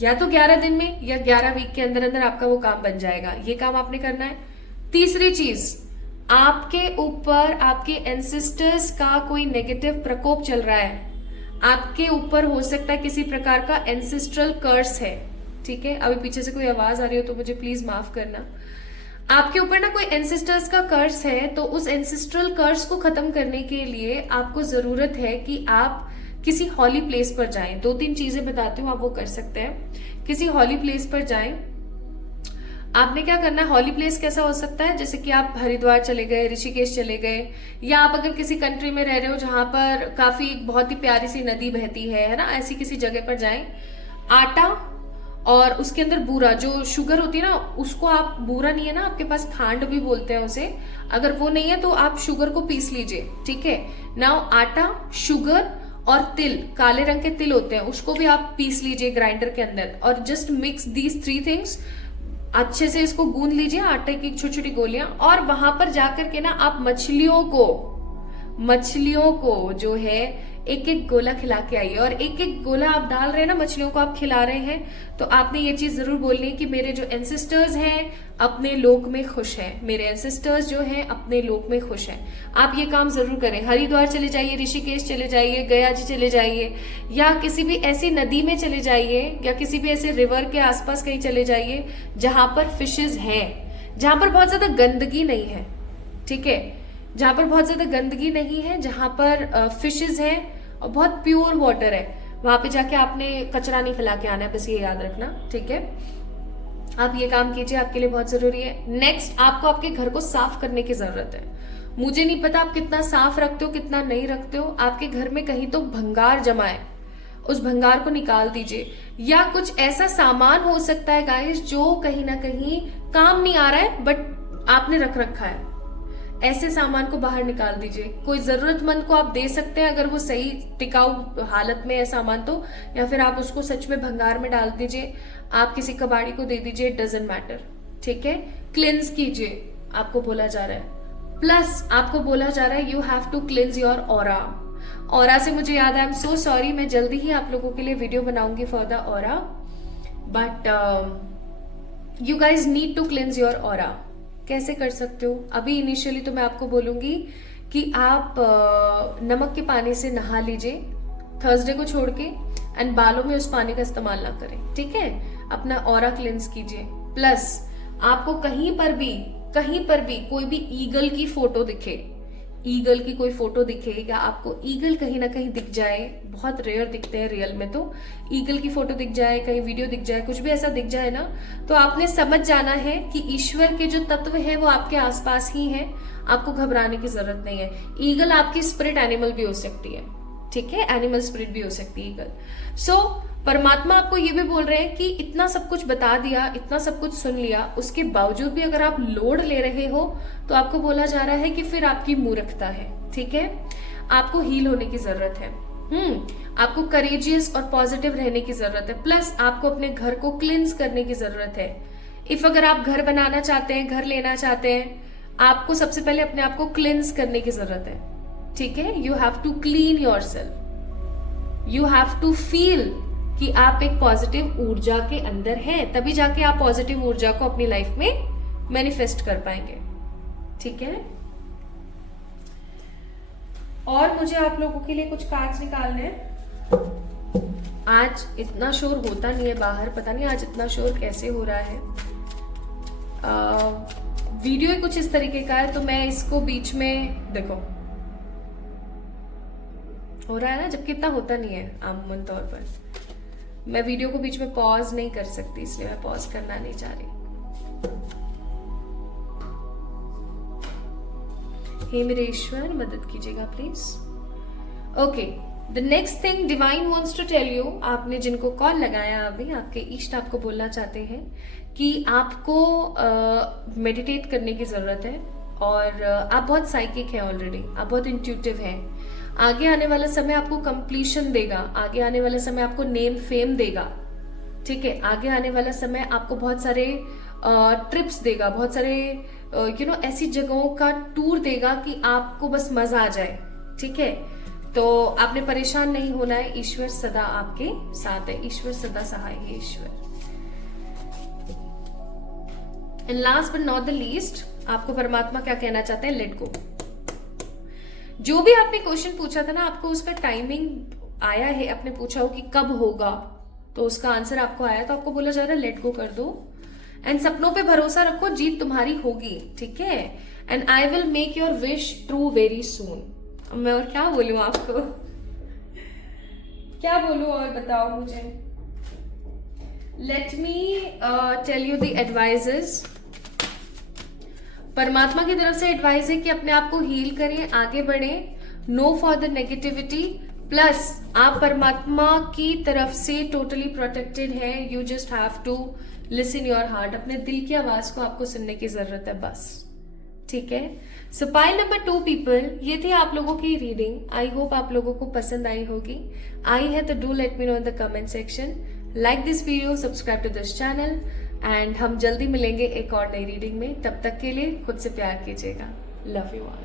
या तो 11 दिन में या 11 वीक के अंदर अंदर आपका वो काम बन जाएगा। ये काम आपने करना है। तीसरी चीज, आपके ऊपर आपके एंसेस्टर्स का कोई नेगेटिव प्रकोप चल रहा है, आपके ऊपर हो सकता है किसी प्रकार का एंसेस्ट्रल कर्स है, ठीक है। अभी पीछे से कोई आवाज आ रही हो तो मुझे प्लीज माफ करना। आपके ऊपर ना कोई एंसेस्टर्स का कर्स है, तो उस एंसेस्ट्रल कर्स को खत्म करने के लिए आपको जरूरत है कि आप किसी हॉली प्लेस पर जाएं। 2-3 चीजें बताती हूँ, आप वो कर सकते हैं। किसी हॉली प्लेस पर जाएं। आपने क्या करना है? हॉली प्लेस कैसा हो सकता है? जैसे कि आप हरिद्वार चले गए, ऋषिकेश चले गए, या आप अगर किसी कंट्री में रह रहे हो जहां पर काफी बहुत ही प्यारी सी नदी बहती है ना, ऐसी किसी जगह पर जाएं। आटा और उसके अंदर बूरा, जो शुगर होती है ना, उसको आप, बूरा नहीं है ना आपके पास, खांड भी बोलते हैं उसे, अगर वो नहीं है तो आप शुगर को पीस लीजिए, ठीक है। नाउ आटा, शुगर और तिल, काले रंग के तिल होते हैं, उसको भी आप पीस लीजिए ग्राइंडर के अंदर, और जस्ट मिक्स दीज 3 थिंग्स, अच्छे से इसको गूंद लीजिए, आटे की छोटी छोटी गोलियां। और वहां पर जाकर के ना आप मछलियों को जो है एक एक गोला खिला के आइए। और एक एक गोला आप डाल रहे हैं ना, मछलियों को आप खिला रहे हैं, तो आपने ये चीज जरूर बोलनी है कि मेरे जो एंसेस्टर्स हैं अपने लोक में खुश हैं, मेरे एंसेस्टर्स जो हैं अपने लोक में खुश हैं। आप ये काम जरूर करें। हरिद्वार चले जाइए, ऋषिकेश चले जाइए, गया जी चले जाइए, या किसी भी ऐसी नदी में चले जाइए, या किसी भी ऐसे रिवर के आसपास कहीं चले जाइए जहां पर फिशेज हैं, जहां पर बहुत ज्यादा गंदगी नहीं है, ठीक है, जहां पर बहुत ज्यादा गंदगी नहीं है, जहां पर फिशेज हैं और बहुत प्योर वाटर है, वहां पे जाके आपने कचरा नहीं फैला के आना है, बस ये याद रखना, ठीक है। आप ये काम कीजिए, आपके लिए बहुत जरूरी है। नेक्स्ट, आपको आपके घर को साफ करने की जरूरत है। मुझे नहीं पता आप कितना साफ रखते हो, कितना नहीं रखते हो, आपके घर में कहीं तो भंगार जमा है, उस भंगार को निकाल दीजिए। या कुछ ऐसा सामान हो सकता है गाइस जो कहीं ना कहीं काम नहीं आ रहा है बट आपने रख रखा है, ऐसे सामान को बाहर निकाल दीजिए। कोई जरूरतमंद को आप दे सकते हैं अगर वो सही टिकाऊ हालत में है सामान तो, या फिर आप उसको सच में भंगार में डाल दीजिए, आप किसी कबाड़ी को दे दीजिए, डजंट मैटर, ठीक है। क्लिंस कीजिए, आपको बोला जा रहा है। प्लस आपको बोला जा रहा है you have to cleanse your aura. Aura से मुझे याद है, आई एम सो सॉरी, मैं जल्दी ही आप लोगों के लिए वीडियो बनाऊंगी for the aura, but you guys need to cleanse your aura. कैसे कर सकते हो? अभी इनिशियली तो मैं आपको बोलूंगी कि आप नमक के पानी से नहा लीजिए, थर्सडे को छोड़ के, एंड बालों में उस पानी का इस्तेमाल ना करें, ठीक है। अपना ऑरा क्लेंस कीजिए। प्लस आपको कहीं पर भी कोई भी ईगल की फोटो दिखे, ईगल की कोई फोटो दिखे, या आपको ईगल कहीं ना कहीं दिख जाए, बहुत रेयर दिखते हैं रियल में, तो ईगल की फोटो दिख जाए, कहीं वीडियो दिख जाए, कुछ भी ऐसा दिख जाए ना, तो आपने समझ जाना है कि ईश्वर के जो तत्व है वो आपके आसपास ही है, आपको घबराने की जरूरत नहीं है। ईगल आपकी स्पिरिट एनिमल भी हो सकती है, ठीक है, एनिमल स्पिरिट भी हो सकती है ईगल। सो परमात्मा आपको ये भी बोल रहे हैं कि इतना सब कुछ बता दिया, इतना सब कुछ सुन लिया, उसके बावजूद भी अगर आप लोड ले रहे हो तो आपको बोला जा रहा है कि फिर आपकी मूर्खता है, ठीक है। आपको हील होने की जरूरत है, आपको करेजियस और पॉजिटिव रहने की जरूरत है। प्लस आपको अपने घर को क्लींस करने की जरूरत है। अगर आप घर बनाना चाहते हैं, घर लेना चाहते हैं, आपको सबसे पहले अपने आप को क्लींस करने की जरूरत है, ठीक है। You have to clean yourself, you have to feel कि आप एक पॉजिटिव ऊर्जा के अंदर हैं, तभी जाके आप पॉजिटिव ऊर्जा को अपनी लाइफ में मैनिफेस्ट कर पाएंगे, ठीक है। और मुझे आप लोगों के लिए कुछ कार्ड्स निकालने हैं। आज इतना शोर होता नहीं है बाहर, पता नहीं आज इतना शोर कैसे हो रहा है। वीडियो ही कुछ इस तरीके का है, तो मैं इसको बीच में, देखो हो रहा है ना, जबकि इतना होता नहीं है आमूमन तौर पर। मैं वीडियो को बीच में पॉज नहीं कर सकती, इसलिए मैं पॉज करना नहीं चाह रही। हे मेरे ईश्वर, मदद कीजिएगा please. Okay, the next thing divine wants to tell you, आपने जिनको कॉल लगाया अभी, आपके इष्ट आपको बोलना चाहते हैं कि आपको मेडिटेट करने की जरूरत है, और आप बहुत साइकिक हैं ऑलरेडी, आप बहुत इंट्यूटिव हैं। आगे आने वाला समय आपको कंप्लीशन देगा, आगे आने वाला समय आपको नेम फेम देगा, ठीक है। आगे आने वाला समय आपको बहुत सारे ट्रिप्स देगा, बहुत सारे ऐसी जगहों का टूर देगा कि आपको बस मजा आ जाए, ठीक है। तो आपने परेशान नहीं होना है, ईश्वर सदा आपके साथ है, ईश्वर सदा सहाय है ईश्वर। And last but not the least, आपको परमात्मा क्या कहना चाहते हैं, लेट गो। जो भी आपने क्वेश्चन पूछा था ना, आपको उसका टाइमिंग आया है, आपने पूछा हो कि कब होगा, तो उसका आंसर आपको आया, तो आपको बोला जा रहा है लेट गो कर दो, एंड सपनों पे भरोसा रखो, जीत तुम्हारी होगी, ठीक है। And I will make your wish true very soon. अब मैं और क्या बोलूं आपको, क्या बोलूं और बताओ मुझे। Let me tell you the advises. परमात्मा की तरफ से एडवाइस है कि अपने आप को हील करें, आगे बढ़ें, no for the negativity. Plus आप परमात्मा की तरफ से टोटली प्रोटेक्टेड हैं, you just have to listen your heart, अपने दिल की आवाज को आपको सुनने की जरूरत है बस, ठीक है। सो पाइल नंबर 2 पीपल, ये थी आप लोगों की रीडिंग। आई होप आप लोगों को पसंद आई होगी। आई है तो do let me know in the comment section, like this video, subscribe to this channel, and हम जल्दी मिलेंगे एक और नई रीडिंग में। तब तक के लिए खुद से प्यार कीजिएगा। Love you all.